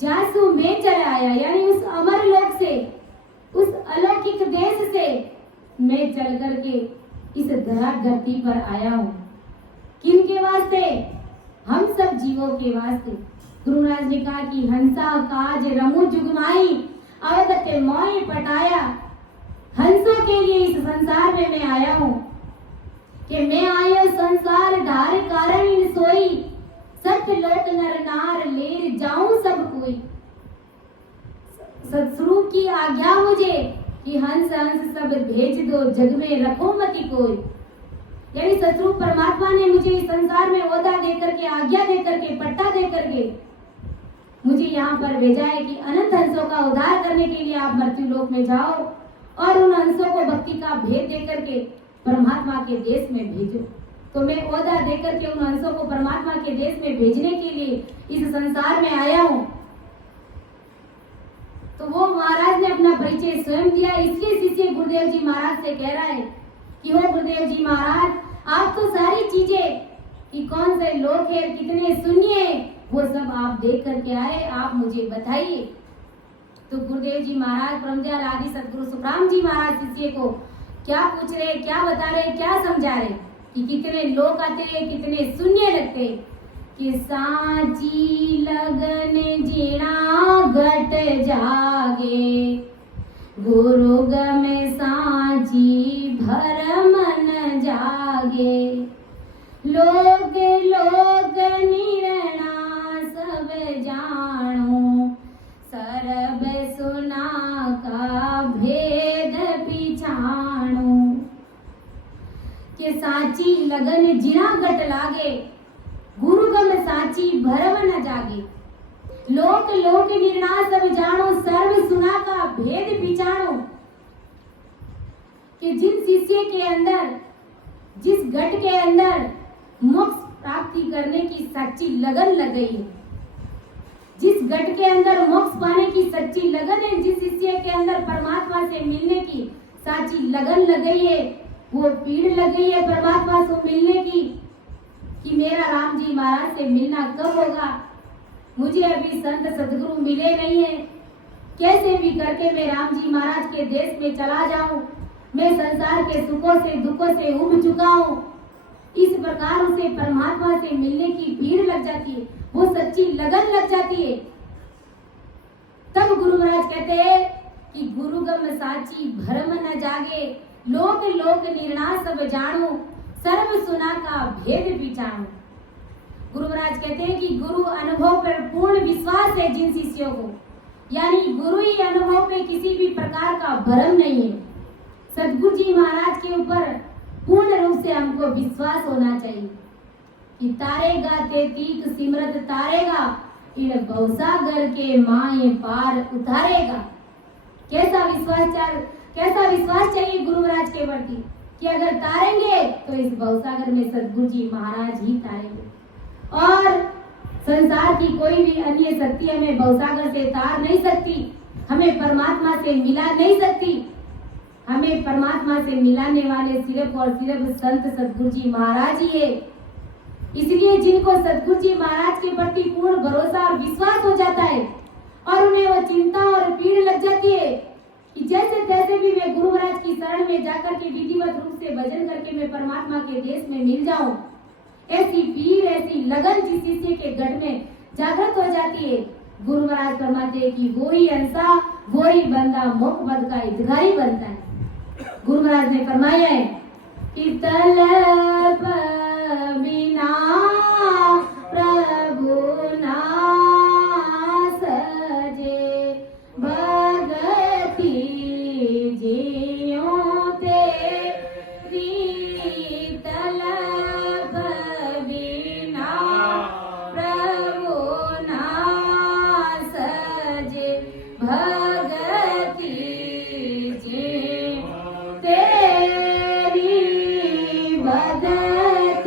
जासू में चले आया, यानी उस अमर लोक से, उस अलौकिक देश से मैं चल करके इस धरती पर आया हूँ। किनके वास्ते? हम सब जीवों के वास्ते। गुरु महाराज ने कहा कि हंसा काज रमू जुगमाई अवगत मोय पटाया। हंसों के लिए इस संसार में मैं आया हूँ कि मैं आया संसार धार कारण इन सोई, सत्य लोक नर नार लेर जाऊं सब कोई। सतस्वरूप की आज्ञा मुझे कि हंस हंस सब भेज दो, जग में रखो मति कोई। यानी सतस्वरूप परमात्मा ने मुझे इस संसार में ओहदा देकर के, आज्ञा देकर के, पट्टा देकर के मुझे यहाँ पर भेजा है कि अनंत हंसों का उद्धार करने के लिए आप मृत्यु लोक में जाओ और उन हंसों को भक्ति का भेद देकर के परमात्मा के देश में भेजो। तो मैं ओहदा देकर के उन हंसों को परमात्मा के देश में भेजने के लिए इस संसार में आया हूँ। तो वो महाराज ने अपना परिचय स्वयं दिया। इसके शिष्य गुरुदेव जी महाराज से कह रहा है कि हो गुरुदेव जी महाराज, आप तो सारी चीजें कि कौन से लोग हैं, कितने शून्य हैं, वो सब आप देख करके आए, आप मुझे बताइए। तो गुरुदेव जी महाराज ब्रह्मज्ञान आदि सदगुरु सुखराम जी महाराज शिष्य को क्या पूछ रहे, क्या बता रहे, क्या समझा रहे कि कितने लोग आते हैं, कितने शून्य लगते हैं। कि साची लगन जीना घट जागे, गुरु गम साची भरम न जागे। लोग लोग निरना सब जानो, सरब सुना का भेद पिछाणो। कि साची लगन जीना घट लागे, गुरुगम साची भरम न जागे। लोक लोक निर्णा सब जानो, सर्व सुना का भेद पिछाणो। कि जिन शिष्य के अंदर, जिस घट के अंदर मोक्ष प्राप्ति करने की सच्ची लगन लग गई है, जिस घट के अंदर मोक्ष पाने की सच्ची लगन है, जिस शिष्य के अंदर परमात्मा से मिलने की सच्ची लगन लग गई है, वो पीड़ लग गई है परमात्मा से मिलने की कि मेरा राम जी महाराज से मिलना कब होगा। मुझे अभी संत सदगुरु मिले नहीं है, कैसे भी करके मैं राम जी महाराज के देश में चला जाऊं। मैं संसार के सुखों से दुखों से उब चुका हूँ। इस प्रकार उसे परमात्मा से मिलने की भीड़ लग जाती है, वो सच्ची लगन लग जाती है। तब गुरु महाराज कहते हैं कि गुरुगम साची भरम न जागे, लोक लोक निर्णा सब जानो, सर्व सुना का भेद पिछाणो। गुरु महाराज कहते हैं कि गुरु अनुभव पर पूर्ण विश्वास है जिन शिष्यों को, यानी गुरु ही अनुभव में किसी भी प्रकार का भ्रम नहीं है। सदगुरु जी महाराज के ऊपर पूर्ण रूप से हमको विश्वास होना चाहिए कि तारेगा ते तीक सिमरत तारेगा, इन भवसागर के माए पार उतारेगा। कैसा विश्वास चाहिए गुरु महाराज के प्रति कि अगर तारेंगे तो इस भवसागर में सदगुरु जी महाराज ही तारेंगे, और संसार की कोई भी अन्य शक्ति हमें भवसागर से तार नहीं सकती, हमें परमात्मा से मिला नहीं सकती। हमें परमात्मा से मिलाने वाले सिर्फ और सिर्फ संत सदगुरु जी महाराज ही है। इसलिए जिनको सदगुरु जी महाराज के प्रति पूर्ण भरोसा और विश्वास हो जाता है और उन्हें वो चिंता और पीड़ लग जाती है कि जैसे तैसे भी मैं गुरु महाराज की शरण में जाकर के विधिवत रूप से भजन करके मैं परमात्मा के देश में मिल जाऊं, ऐसी पीड़, ऐसी लगन जिस शिष्य के घट में जागृत हो जाती है, गुरु महाराज फरमाते हैं कि वो ही अंसा, वो ही बंदा मुख पद का हितकारी बनता है। गुरु महाराज ने फरमाया है कि तलब बिना प्रभु ना सजे, भगति जियो तेरी, तलब बिना प्रभु ना सजे, भगति जियो तेरी, भगत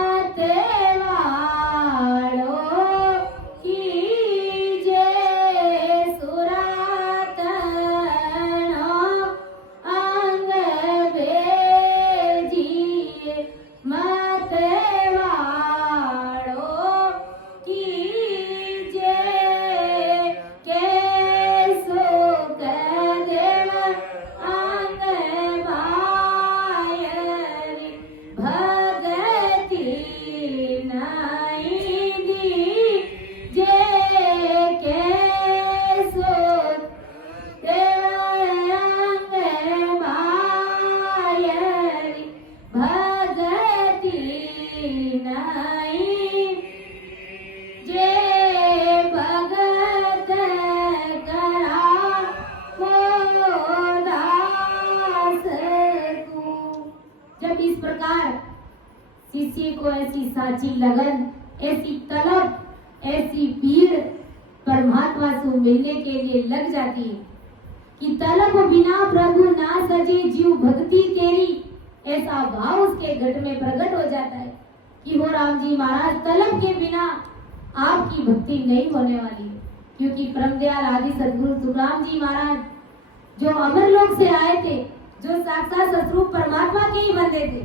मते वालो कीजे सुरातनो अंग भेजिए मते वालो कीजे के सुख देव अंग भायरी भगति नहीं दी जे के सुख देव अंग भायरी भगति नहीं जे भगत करा मोदास को। जब इस प्रकार शिष्य को ऐसी साची लगन, ऐसी तलब, ऐसी पीड़ परमात्मा से मिलने के लिए लग जाती है कि तलब बिना प्रभु ना सजे जीव भक्ति तेरी, ऐसा भाव उसके घट में प्रकट हो जाता है कि वो राम जी महाराज तलब के बिना आपकी भक्ति नहीं होने वाली है। क्योंकि परमदयाल आदि सदगुरु तुकाराम जी महाराज जो अमरलोक से आए थे, जो साक्षात सतरूप परमात्मा के ही बंदे थे,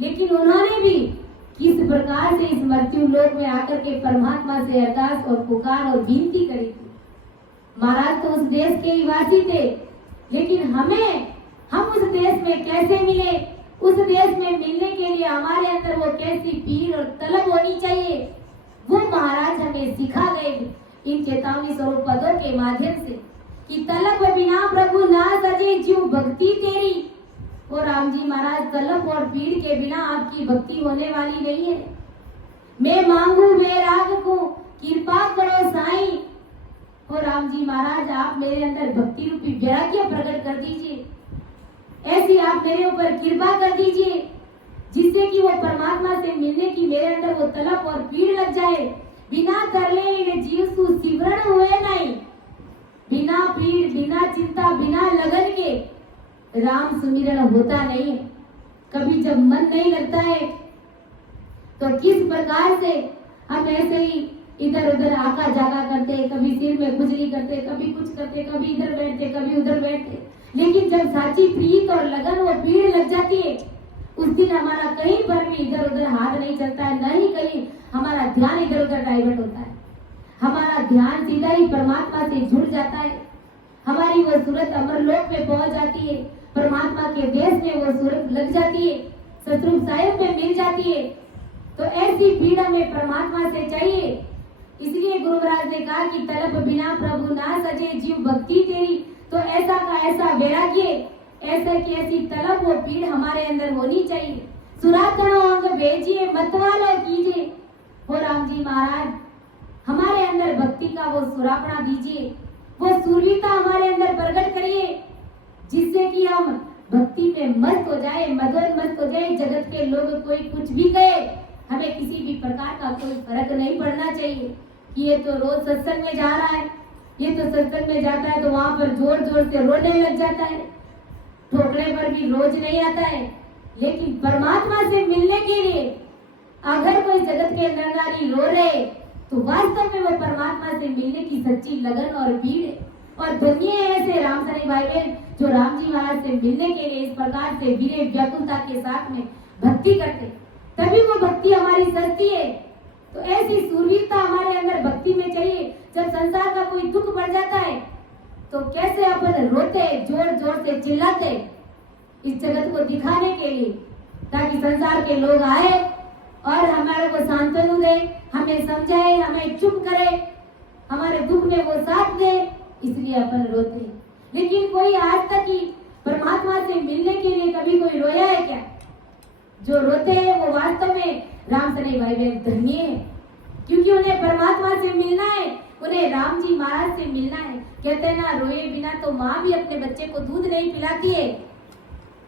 लेकिन उन्होंने भी किस प्रकार से इस मृत्यु लोक में आकर के परमात्मा से अरदास और पुकार और विनती करी थी। महाराज तो उस देश के ही वासी थे, लेकिन हम उस देश में कैसे मिले, उस देश में मिलने के लिए हमारे अंदर वो कैसी पीर और तलब होनी चाहिए, वो महाराज हमें सिखा गए इन चेतावनी स्वरूप पदों के माध्यम से कि तलब बिना प्रभु ना सजे जीव भक्ति तेरी। और राम जी महाराज तलब और पीड़ के बिना आपकी भक्ति होने वाली नहीं है। मैं मांगू वैराग को कृपा करो साईं। और राम जी महाराज आप मेरे अंदर भक्ति रूपी वैराग्य प्रकट कर दीजिए, ऐसी आप मेरे ऊपर कृपा कर दीजिए जिससे कि वो परमात्मा से मिलने की मेरे अंदर वो तलब और पीड़ लग जाए। बिना तरले इन जीव सु सिमरण हुए नहीं, बिना पीड़, बिना चिंता, बिना लगन के राम सुमिरन होता नहीं है। कभी जब मन नहीं लगता है तो किस प्रकार से हम ऐसे ही इधर उधर आका जाका करते, कभी सिर में खुजली करते, कभी कुछ करते, कभी इधर बैठते, कभी उधर बैठते। लेकिन जब साची प्रीत और लगन और पीड़ लग जाती है, उस दिन हमारा कहीं पर भी इधर उधर हाथ नहीं चलता है, न ही कहीं हमारा ध्यान इधर उधर डाइवर्ट होता है। हमारा ध्यान सीधा ही परमात्मा से जुड़ जाता है। हमारी वो सूरत अमरलोक में पहुंच जाती है, परमात्मा के देश में वो सूरत लग जाती है, सतरूप साहिब में मिल जाती है। तो ऐसी पीड़ा में परमात्मा से चाहिए। इसलिए गुरु महाराज ने कहा कि तलब बिना प्रभु ना सजे जीव भक्ति तेरी। तो ऐसा का ऐसा वैराग्य, ऐसा की ऐसी तलब वो पीड़ हमारे अंदर होनी चाहिए। सुरातनो अंग भेजिए मतवाला कीजिए। हो राम जी महाराज हमारे अंदर भक्ति का वो सुरापना दीजिए, वो सूर्यता हमारे अंदर प्रकट करिए, जिससे कि हम भक्ति में मस्त हो जाए, मगन मस्त हो जाए। जगत के लोग कोई कुछ भी कहे, हमें किसी भी प्रकार का कोई फर्क नहीं पड़ना चाहिए कि ये तो रोज सत्संग में जा रहा है, ये तो सत्संग में जाता है तो वहां पर जोर जोर से रोने लग जाता है, ठोकने पर भी रोज नहीं आता है। लेकिन परमात्मा से मिलने के लिए अगर कोई जगत के नर नारी रो रहे तो वास्तव में वो परमात्मा से मिलने की सच्ची लगन और भीड़ है। और धन्य है ऐसे रामसरी भाई बहन जो राम जी महाराज से मिलने के लिए इस प्रकार से वीर व्याकुलता के साथ में भक्ति करते, तभी वो भक्ति हमारी सस्ती है। तो ऐसी सूरवीरता हमारे अंदर भक्ति में चाहिए। जब संसार का कोई दुख बढ़ जाता है तो कैसे अपन रोते, जोर जोर से चिल्लाते इस जगत को दिखाने के लिए, ताकि संसार के लोग आए और हमारे को सांत्वना दे, हमें समझाए, हमें चुप करे, हमारे दुख में वो साथ दे, इसलिए अपन रोते। लेकिन कोई आज तक ही परमात्मा से मिलने के लिए कभी कोई रोया है क्या? जो रोते हैं वो वास्तव में रामसरी भाई बहन धन्य है, क्योंकि उन्हें परमात्मा से मिलना है, उन्हें राम जी महाराज से मिलना है। कहते हैं ना, रोए बिना तो माँ भी अपने बच्चे को दूध नहीं पिलाती है।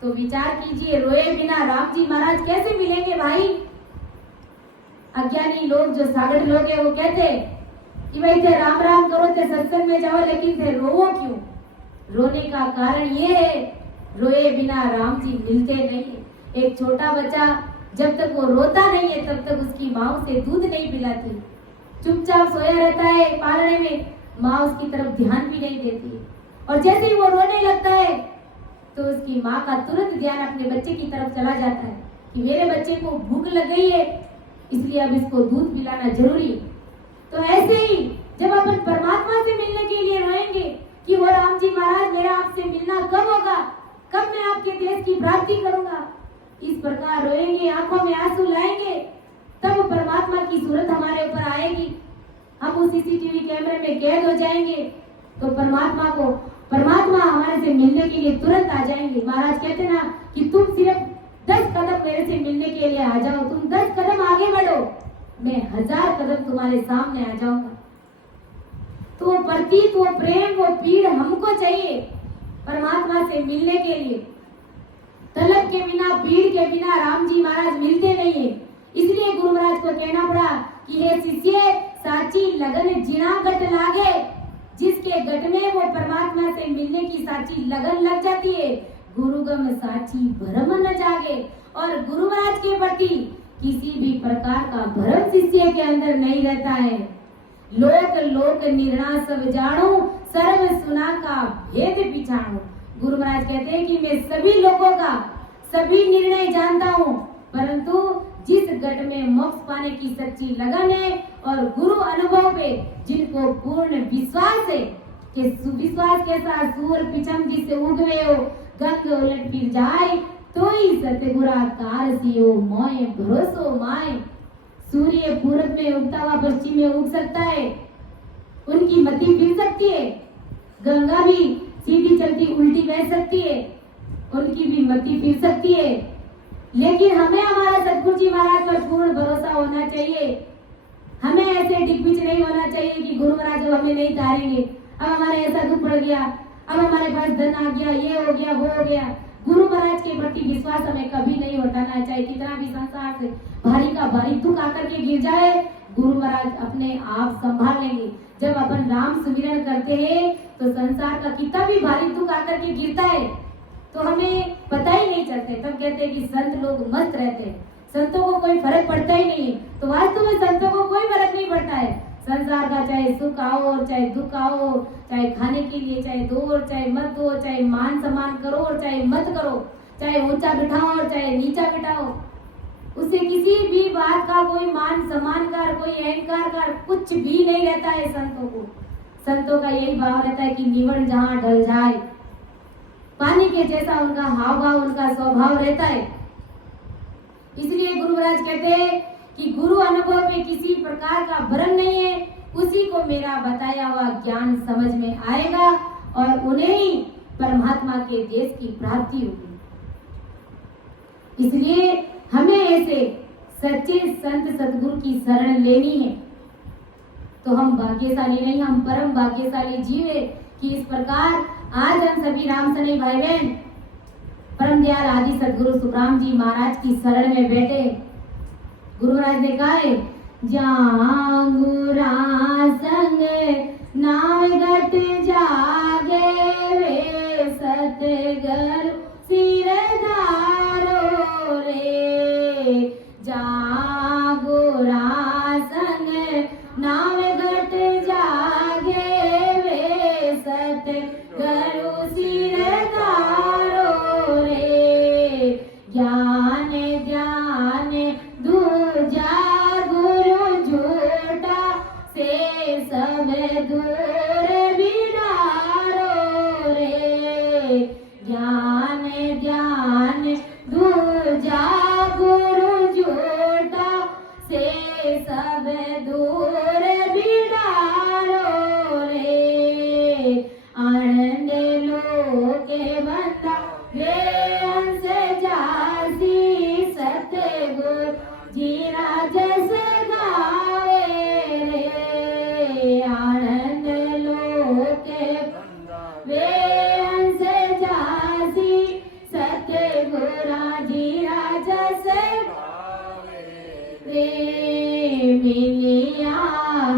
तो विचार कीजिए, रोए बिना राम जी महाराज कैसे मिलेंगे भाई? अज्ञानी लोग, जो सागर लोग है, वो कहते कि भाई थे राम राम करो, थे सत्संग में जाओ, लेकिन थे रोवो क्यों? रोने का कारण ये है, रोए बिना राम जी मिलते नहीं। एक छोटा बच्चा जब तक वो रोता नहीं है तब तक उसकी माँ उसे दूध नहीं पिलाती, चुपचाप सोया रहता है पालने में, माँ उसकी तरफ ध्यान भी नहीं देती। और जैसे ही वो रोने लगता है तो उसकी माँ का तुरंत ध्यान अपने बच्चे की तरफ चला जाता है कि मेरे बच्चे को भूख लग गई है, इसलिए अब इसको दूध पिलाना जरूरी है। तो ऐसे ही जब अपन परमात्मा से मिलने के लिए रोएंगे कि हो राम जी महाराज मेरा आपसे मिलना कब होगा, कब मैं आपके देश की प्राप्ति करूंगा, इस प्रकार रोएंगे, आंखों में आंसू लाएंगे, तब परमात्मा की सूरत हमारे ऊपर आएगी। हम उस सीसीटीवी कैमरे में कैद हो जाएंगे तो परमात्मा हमारे से मिलने के लिए तुरंत आ जाएंगे। महाराज कहते ना कि तुम सिर्फ 10 कदम मेरे से मिलने के लिए आ जाओ, तुम 10 कदम आगे बढ़ो, मैं 1000 कदम तुम्हारे सामने आ जाऊंगा। तो वो प्रतीक, वो प्रेम, वो पीड़ हमको चाहिए परमात्मा से मिलने के लिए। तलब के बिना, पीड़ के बिना राम जी महाराज मिलते नहीं है। इसलिए गुरु महाराज को कहना पड़ा कि हे शिष्य, साची लगन जिना गट लागे, जिसके गट में वो परमात्मा से मिलने की साची लगन लग जाती है, गुरुगम साची भरम न जागे। और गुरु महाराज के प्रति किसी भी प्रकार का भरम शिष्य के अंदर नहीं रहता है। लोक लोक निर्णय सब जानो, सर्व सुना का भेद पिछाणो। गुरु महाराज कहते हैं कि मैं सभी लोगों का सभी निर्णय जानता हूँ, परंतु जिस गट में मोक्ष पाने की सच्ची लगन है और गुरु अनुभव पे जिनको पूर्ण विश्वास है कि सुविश्वास के साथ सूर पिछम जिसे उगवे हो, गंग उलट फिर जाए, तो ही सतगुराकार सियो मोय भरोसो माय। सूर्य पूरब में उगता हुआ पश्चिम में उग सकता है, उनकी मति फिर सकती है, गंगा भी सीधी चलती उल्टी बह सकती है, उनकी भी मति फिर सकती है, लेकिन हमें हमारा सतगुरु जी महाराज पर पूर्ण भरोसा होना चाहिए। हमें ऐसे डिगमिच नहीं होना चाहिए कि गुरु महाराज अब हमें नहीं तारेंगे, अब हमारे ऐसा दुख पड़ गया, अब हमारे पास धन आ गया, ये हो गया, वो हो गया। गुरु महाराज के प्रति विश्वास हमें कभी नहीं हटाना चाहिए। कितना भी संसार से भारी का भारी दुख आकर के गिर जाए, गुरु महाराज अपने आप संभाल लेंगे। जब अपन राम सुमिरन करते हैं तो संसार का कितना भी भारी दुख आकर के गिरता है तो हमें पता ही नहीं चलते। तब कहते हैं कि संत लोग मस्त रहते हैं, संतों को कोई फर्क पड़ता ही नहीं है। तो वास्तव में संतों को कोई फर्क नहीं पड़ता है। संसार का चाहे सुख आओ और चाहे दुख आओ, चाहे खाने के लिए चाहे दो और चाहे मत दो, चाहे मान सम्मान करो और चाहे मत करो, चाहे ऊंचा बिठाओ और चाहे नीचा बिठाओ, उसे किसी भी बात का कोई मान सम्मान का, कोई अहंकार का कुछ भी नहीं रहता है। संतों को, संतों का यही भाव रहता है कि निवड़ जहाँ ढल जाए, पानी के जैसा उनका हाव भाव, उनका स्वभाव रहता है। इसलिए गुरु महाराज कहते हैं कि गुरु अनुभव में किसी प्रकार का भ्रम नहीं है, उसी को मेरा बताया हुआ ज्ञान समझ में आएगा और उन्हें ही परमात्मा के देश की प्राप्ति होगी। इसलिए हमें ऐसे सच्चे संत सतगुरु की शरण लेनी है। तो हम भाग्यशाली नहीं, हम परम भाग्यशाली जीव है कि इस प्रकार आज हम सभी राम सने भाई बहन परम दयाल आदि सदगुरु सुखराम जी महाराज की शरण में बैठे। गुरु महाराज ने कहा है, जांगुरा संग नाव घट जागे वे सतगुरु सिर धारो रे। जागुरा संग नाव घट जागे वे सतगुरु सिर धारो रे। ज्ञान ध्यान दूजा गुरु झूठा से सब दूर बिडारो रे। ज्ञान ध्यान दूजा गुरु झूठा से सब दूर बिडारो रे। आनंद लोके बंदा वे अंश जासी सतगुरु जी राजस गावे रे। आनंद लोके वे अंश जासी सतगुरु जी राजस रे। मिलिया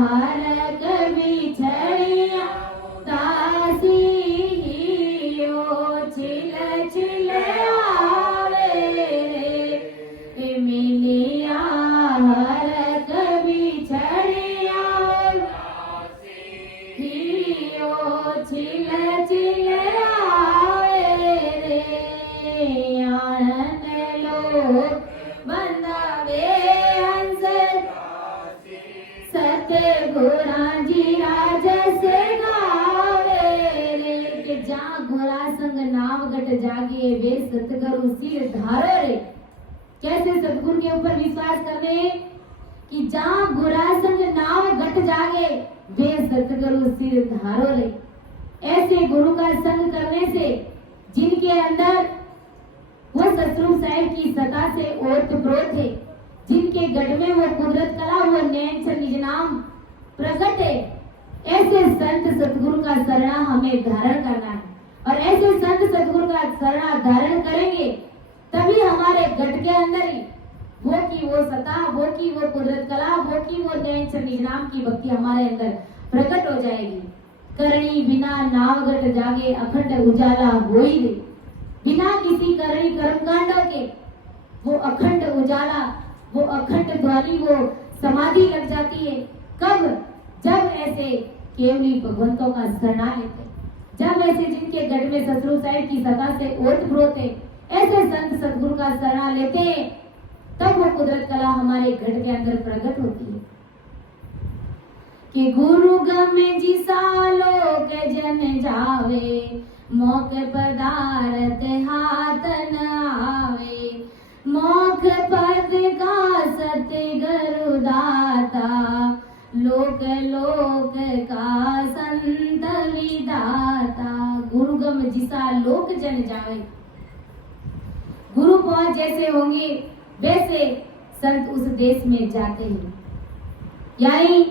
हर कभी छड़िया दासी हो छिल छिल आवे रे। घोड़ा जी राजस गावे रे के जा घोड़ा संग नाव गट जागे वे सतगुरु सिर धारो रे। कैसे सतगुरु के ऊपर विश्वास करने कि जहाँ घोड़ा संग नाव गट जागे वे सतगुरु सिर धारो रे। ऐसे गुरु का संग करने से जिनके अंदर वो सतरूप साहिब की सता से ओतप्रोत है, जिनके गढ़ में वो कुदरत कला वो नैन से निज नाम प्रकट है, ऐसे संत सतगुरु का शरणा हमें धारण करना है। और ऐसे संत सतगुरु का शरणा धारण करेंगे तभी हमारे गढ़ के अंदर ही वो की वो सता, वो की वो कुदरत कला, वो की वो नैन से निज नाम की भक्ति हमारे अंदर प्रकट हो जाएगी। करणी बिना नावगट जागे अखंड उजाला होई दे। बिना किसी करणी कर्मकांडों के वो अखंड उजाला, वो अखंड ध्वनि, वो समाधि लग जाती है। कब? जब ऐसे केवली भगवंतों का शरणा लेते, जब ऐसे जिनके गढ़ में सतगुरु साहिब की सदा से ओतप्रोत है, ऐसे संत सतगुरु का शरणा लेते हैं, तब वो कुदरत कला हमारे गढ़ के अंदर प्रकट होती है। कि गुरु गमे जिसा लोक जन जावे, मोख पदारथ हाथ न आवे। मोख पद का सतगुरु दाता, लोक लोक का संत विदाता। गुरुगम जिसा लोक जन जावे, गुरु पहुंच जैसे होंगे वैसे संत उस देश में जाते हैं। यानी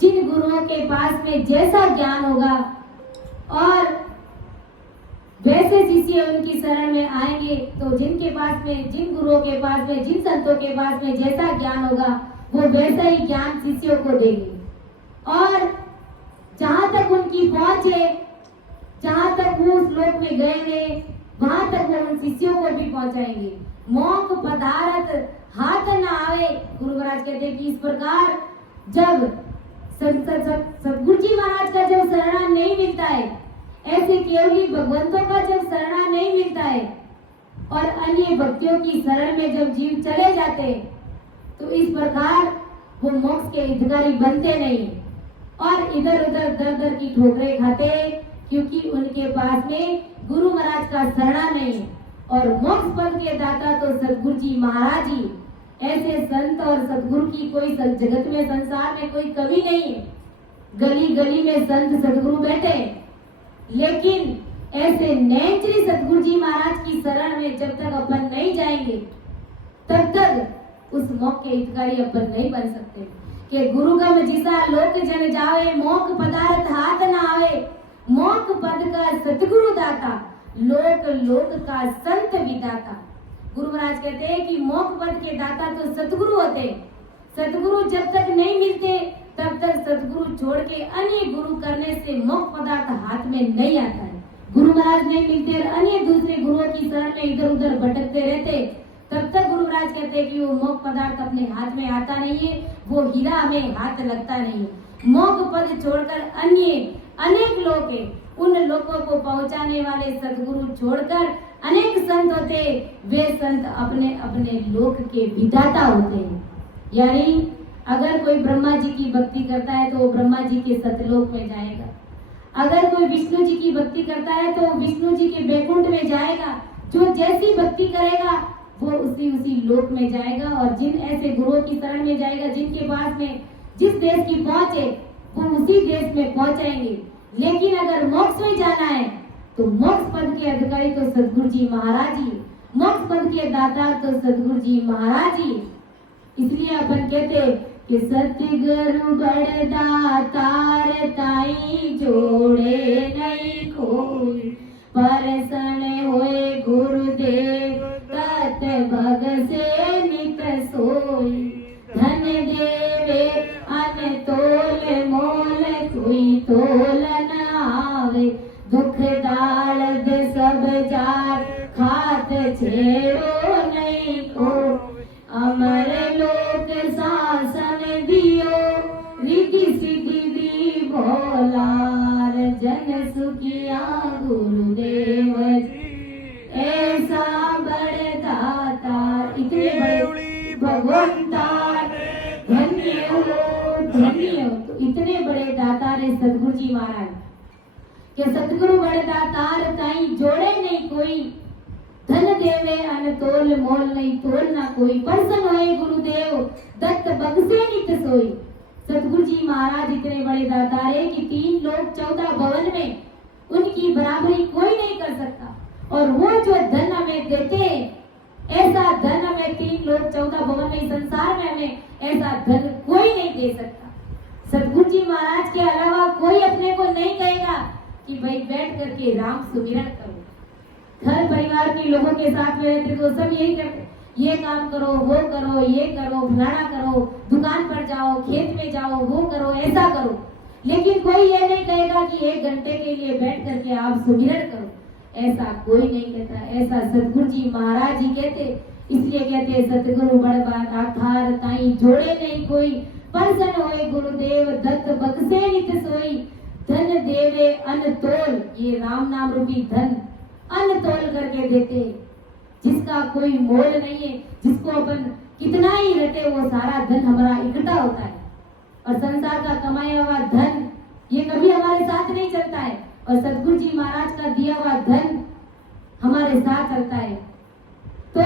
जिन गुरुओं के पास में जैसा ज्ञान होगा और वैसे शिष्य उनकी शरण में आएंगे, तो जिनके पास में, जिन गुरुओं के पास में, जिन संतों के पास में जैसा ज्ञान होगा वो वैसा ही ज्ञान शिष्यों को देंगे। और जहां तक उनकी पहुंच है, जहां तक वो उस लोक में गए हैं, वहां तक वो उन शिष्यों को भी पहुंचाएंगे। मोख पदारथ हाथ न आवे। गुरु महाराज कहते हैं कि इस प्रकार जब सतगुरु जी महाराज का जब शरणा नहीं मिलता है, ऐसे केवली भगवंतों का जब शरणा नहीं मिलता है और अन्य भक्तियों की शरण में जब जीव चले जाते हैं, तो इस प्रकार वो मोक्ष के अधिकारी बनते नहीं और इधर उधर दर दर की ठोकरें खाते, क्योंकि उनके पास में गुरु महाराज का शरणा नहीं है। और मोक्ष पद के दाता तो सतगुरु जी महाराज ही। ऐसे संत और सतगुरु की कोई जगत में, संसार में कोई कमी नहीं है। गली गली में संत सतगुरु बैठे, लेकिन ऐसे नैन श्री सतगुरु जी महाराज की शरण में जब तक अपन नहीं जाएंगे, तब तक उस मोक्ष के हितकारी अपन नहीं बन सकते। कि गुरुगम जिसा लोक जन जावे, मोक्ष पदार्थ हाथ न आवे। मोक्ष पद का सतगुरु दाता, लोक लोक का संत विदाता। गुरु महाराज कहते हैं कि मोक्ष पद के दाता तो सतगुरु होते। सतगुरु जब तक नहीं मिलते तब तक सतगुरु छोड़ के अन्य गुरु करने से मोक्ष पदार्थ हाथ में नहीं आता है। गुरु महाराज नहीं मिलते और अन्य दूसरे गुरुओं की शरण में इधर उधर भटकते रहते, तब तक गुरु महाराज कहते हैं कि वो मोक्ष पदार्थ अपने हाथ में आता नहीं है, वो हीरा में हाथ लगता नहीं है। मोक्ष पद छोड़कर अन्य अनेक लोग है, उन लोगों को पहुंचाने वाले सतगुरु छोड़कर अनेक संत होते, वे संत अपने अपने लोक के विधाता होते हैं। यानी अगर कोई ब्रह्मा जी की भक्ति करता है तो वो ब्रह्मा जी के सतलोक में जाएगा। अगर कोई विष्णु जी की भक्ति करता है तो विष्णु जी के वैकुंठ में जाएगा। जो जैसी भक्ति करेगा वो उसी लोक में जाएगा। और जिन ऐसे गुरुओं की शरण में जाएगा जिनके पास में जिस देश की पहुंच है, वो उसी देश में पहुंचाएंगे। लेकिन अगर मोक्ष में जाना है तो मोक्ष पद के अधिकारी तो सतगुरु जी महाराज ही, मोक्ष पद के दाता तो सतगुरु जी महाराज ही। इसलिए अपन कहते कि सतगुरु बड़ दातार ताई जोड़े नहीं कोई, परसन होए गुरुदेव तत भग से नित सोई। धन देवे अन तोल मोल कोई तोल न आवे, दुख दालद सब जार खात छेड़ो नहीं को। अमर लोक शासन दियो रिद्धि सिद्धि दी भोलार, जन सुखिया गुरुदेव ऐसा बड़ दाता। इतने बड़े भगवंता धन्य हो धन्य हो। महाराज के सतगुरु बड़दा तार ताई जोड़े नहीं कोई, धन देवे अन तोल मोल नहीं तोल ना कोई, प्रसन्न होए गुरुदेव दत्त बख्शे नित सोई। सतगुरु जी महाराज इतने बड़े दातारे कि 3 लोग 14 भवन में उनकी बराबरी कोई नहीं कर सकता, और वो जो धन हमें देते ऐसा धन हमें 3 लोग 14 भवन में संसार में हमें ऐसा धन कोई नहीं दे सकता। सतगुरु जी महाराज के अलावा कोई अपने को नहीं कहेगा कि भाई बैठ करके राम सुमिरन करो। घर परिवार के लोगों के साथ में रहते तो सब यही कहते, ये काम करो, वो करो, ये करो, फलाना करो, दुकान पर जाओ, खेत में जाओ, वो करो, ऐसा करो, लेकिन कोई ये नहीं कहेगा कि 1 घंटे के लिए बैठ करके आप सुमिरन करो। ऐसा कोई नहीं कहता, ऐसा सतगुरु जी महाराज जी कहते। इसलिए कहते सतगुरु बड़ बात आधार ताई जोड़े नहीं कोई, प्रसन्न होए गुरुदेव दत्त बख्शे नित सोई। धन देवे अन तोल, ये राम नाम रूपी धन अन तोल करके देते, जिसका कोई मोल नहीं है, जिसको अपन कितना ही रटे वो सारा धन हमारा इकट्ठा होता है। और संसार का कमाया हुआ धन ये कभी हमारे साथ नहीं चलता है, और सतगुरु जी महाराज का दिया हुआ धन हमारे साथ चलता है। तो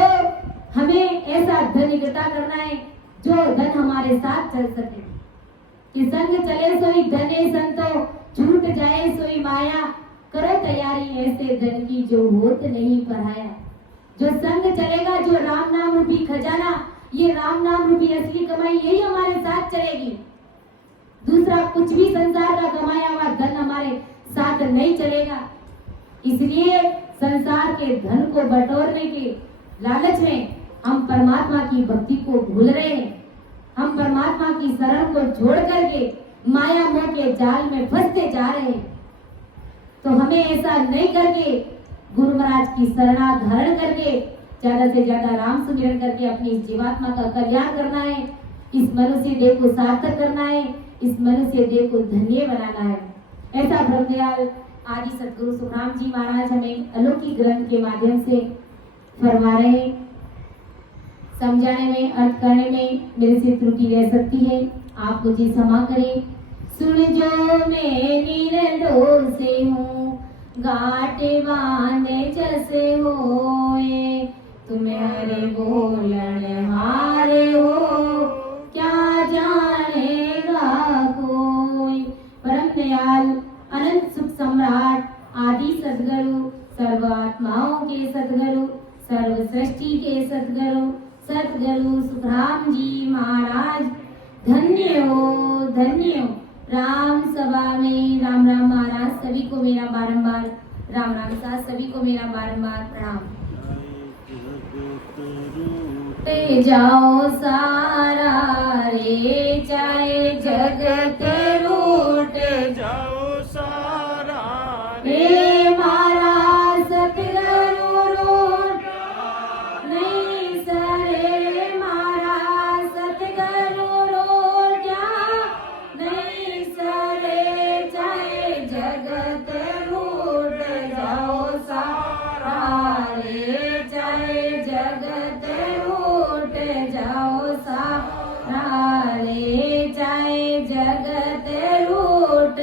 हमें ऐसा धन इकट्ठा करना है जो धन हमारे साथ चल सके। कि संग चले सोई धने संतो, छूट जाए सोई माया, करो तैयारी ऐसे धन की जो होत नहीं पराया। जो संग चलेगा, जो राम नाम रूपी खजाना, ये राम नाम रूपी असली कमाई यही हमारे साथ चलेगी। दूसरा कुछ भी संसार का कमाया हुआ धन हमारे साथ नहीं चलेगा। इसलिए संसार के धन को बटोरने के लालच में हम परमात्मा की भक्ति को भूल रहे हैं। हम परमात्मा की शरण को छोड़ करके माया मोह के जाल में फंसते जा रहे हैं। तो हमें ऐसा नहीं करके गुरु महाराज की शरणा धारण करके ज्यादा से ज्यादा राम सुमिरन करके अपनी इस जीवात्मा का कल्याण करना है। इस मनुष्य देह को सार्थक करना है, इस मनुष्य देह को धन्य बनाना है। ऐसा ब्रह्मदयाल आदि सतगुरु सुखराम जी महाराज हमें अलौकिक ग्रंथ के माध्यम से फरमा रहे। समझाने में, अर्थ करने में मेरे से त्रुटि रह सकती है, आप मुझे क्षमा करें। सुन जो मैं निर्दोष हूँ, गाटे बांधे जैसे होए, तुम्हारे बोलन हारे हो, क्या जानेगा कोई। परम दयाल अनंत सुख सम्राट आदि सद्गुरु, सर्व आत्माओं के सद्गुरु, सर्व सृष्टि के सद्गुरु, सद्गुरु सुखराम जी महाराज धन्य हो, धन्य हो। राम सभा में राम राम महाराज सभी को मेरा बारंबार राम राम साथ, सभी को मेरा बारंबार प्रणाम। ते जाओ सारा रे, चाहे जगत रूठ जाओ सारा रे, मारा सतगुरु रूठ नहीं सरे, मारा सतगुरु रूठ नहीं सरे, चाहे जगत रूठ जाओ सारा रे, चाहे जगत रूठ जाओ सारा रे, चाहे जगत रूठ।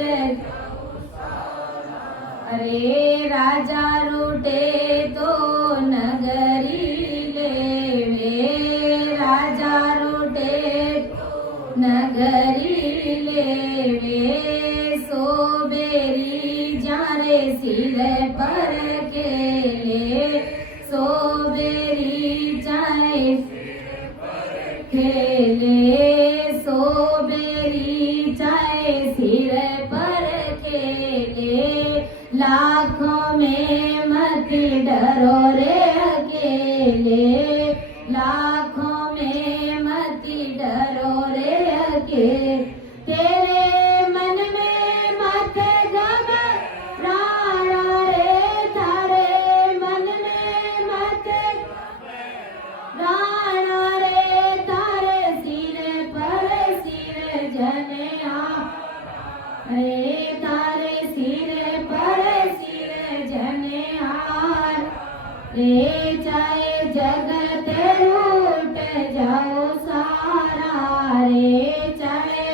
अरे राजा रूठे तो नगरी लेवे, राजा रूठे तो नगरी लेवे, सोबेरी जाने सिर पर के ले, सोबेरी जाने खेले, सोबेरी जाए सिर पर खेले, लाखों में मत डरो रे अकेले, लाखों में मत डरो रे अकेले, तेरे मन में मत घबराना रे, थारे मन में मत घबराना रे, तारे सिर पर सिर जने अरे, तारे सिर पर सिर जने हार रे, चाहे जगत रूठ जाओ सारा रे, चाहे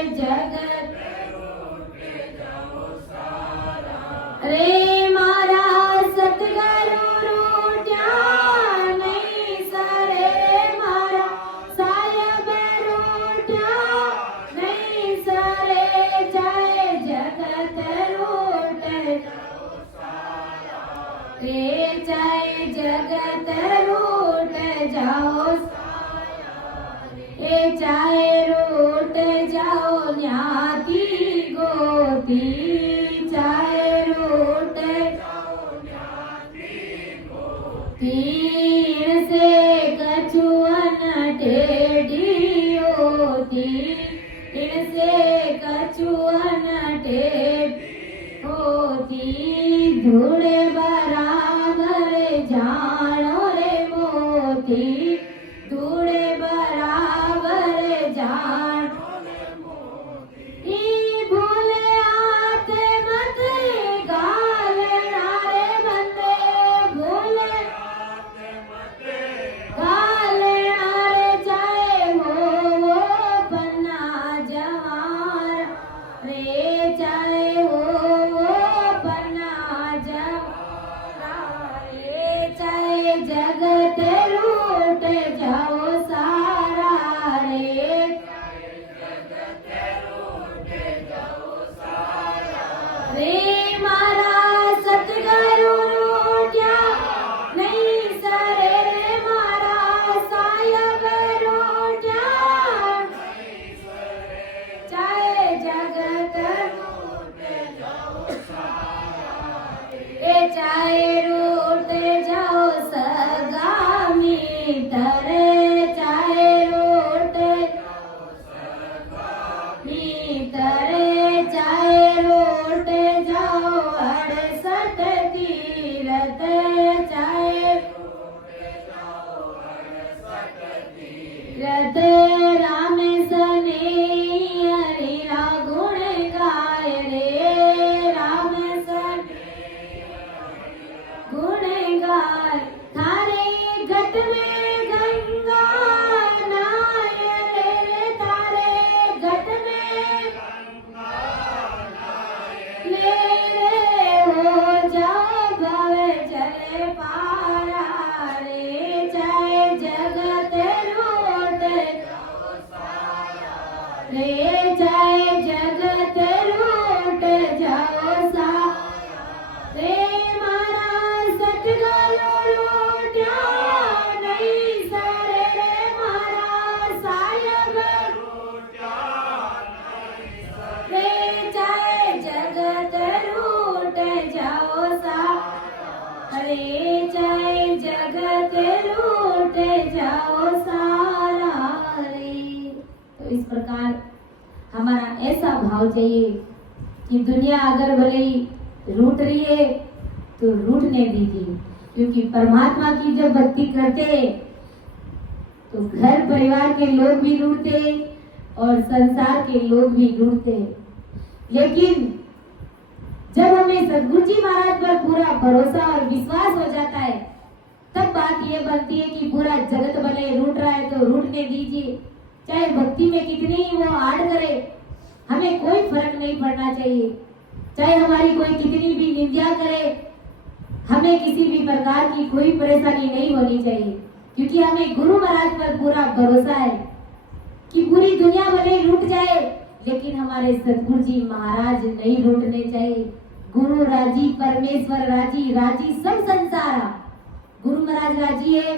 जगत रूठ जाओ चाहे रूठ जाओ न्याती गोती चाहे रूठ तीर से कछुअन टेढ़ी होती इनसे कछुअन टेढ़ी होती धूड़े बराबर जानो रे मोती धूड़े बराबर जानो रे मोती भूले आते मत गाले नारे बंदे भूले गाले नारे चाहे वो बन्ना जवार रे चाहे वो बन्ना जवार रे चाहे जगत लूट जाओ सारा रे रे मारा सतगुरु रूठ्या नहीं सरे रे मारा सायब रूठ्या चाहे जगत चाहे रूठ जाओ सगामी तरे चाहे रूठ तरे चाहे रूठ जाओ 68 तीरथ चाहे रथ राम सने हरिरा गुण गाय रे राम सन गुण गाय थारे घट में गंगा नाय रे थारे घट में ले रे हो जाओ भव जल पारा रे चाहे जगत लूट रे चाहे जगत लूट जाओ सा रे मारा सतगुरु लूट्या नहीं सरे रे मारा सायब रे चाहे जगत लूट जाओ सा रे चाहे जगत लूट जाओ सारा रे। तो इस प्रकार हमारा ऐसा भाव चाहिए कि दुनिया अगर भले ही रूठ रही है तो रूठने दीजिए, क्योंकि परमात्मा की जब भक्ति करते तो घर परिवार के लोग भी रूठते और संसार के लोग भी रूठते। लेकिन जब हमें सदगुरु जी महाराज पर पूरा भरोसा और विश्वास हो जाता है तब बात ये बनती है कि पूरा जगत भले रूठ रहा है तो रूठने दीजिए, चाहे भक्ति में कितनी ही वो आड़ करे हमें कोई फर्क नहीं पड़ना चाहिए, चाहे हमारी कोई कितनी भी निंदा करे हमें किसी भी प्रकार की कोई परेशानी नहीं होनी चाहिए, क्योंकि हमें गुरु महाराज पर पूरा भरोसा है कि पूरी दुनिया भले लूट जाए लेकिन हमारे सदगुरु जी महाराज नहीं लूटने चाहिए। गुरु राजी परमेश्वर राजी, राजी सब संसार। गुरु महाराज राजी है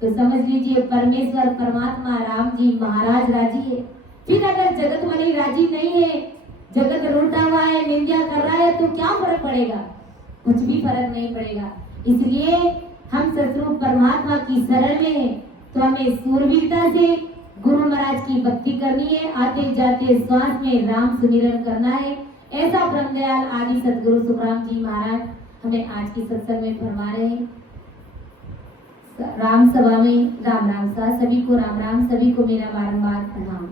तो समझ लीजिए परमेश्वर परमात्मा राम जी महाराज राजी है। फिर अगर जगत वाली राजी नहीं है, जगत लूटा हुआ है, निंदा कर रहा है, तो क्या फर्क पड़ेगा? कुछ भी फर्क नहीं पड़ेगा। इसलिए हम सतरूप परमात्मा की शरण में हैं तो हमें सूरवीरता से गुरु महाराज की भक्ति करनी है, आते जाते श्वास में राम सुमिरन करना है। ऐसा ब्रह्मदयाल आदि सदगुरु सुखराम जी महाराज हमें आज की सत्संग में फरमा रहे हैं। राम सभा में राम राम सा, सभी को राम राम, सभी को मेरा बारंबार प्रणाम।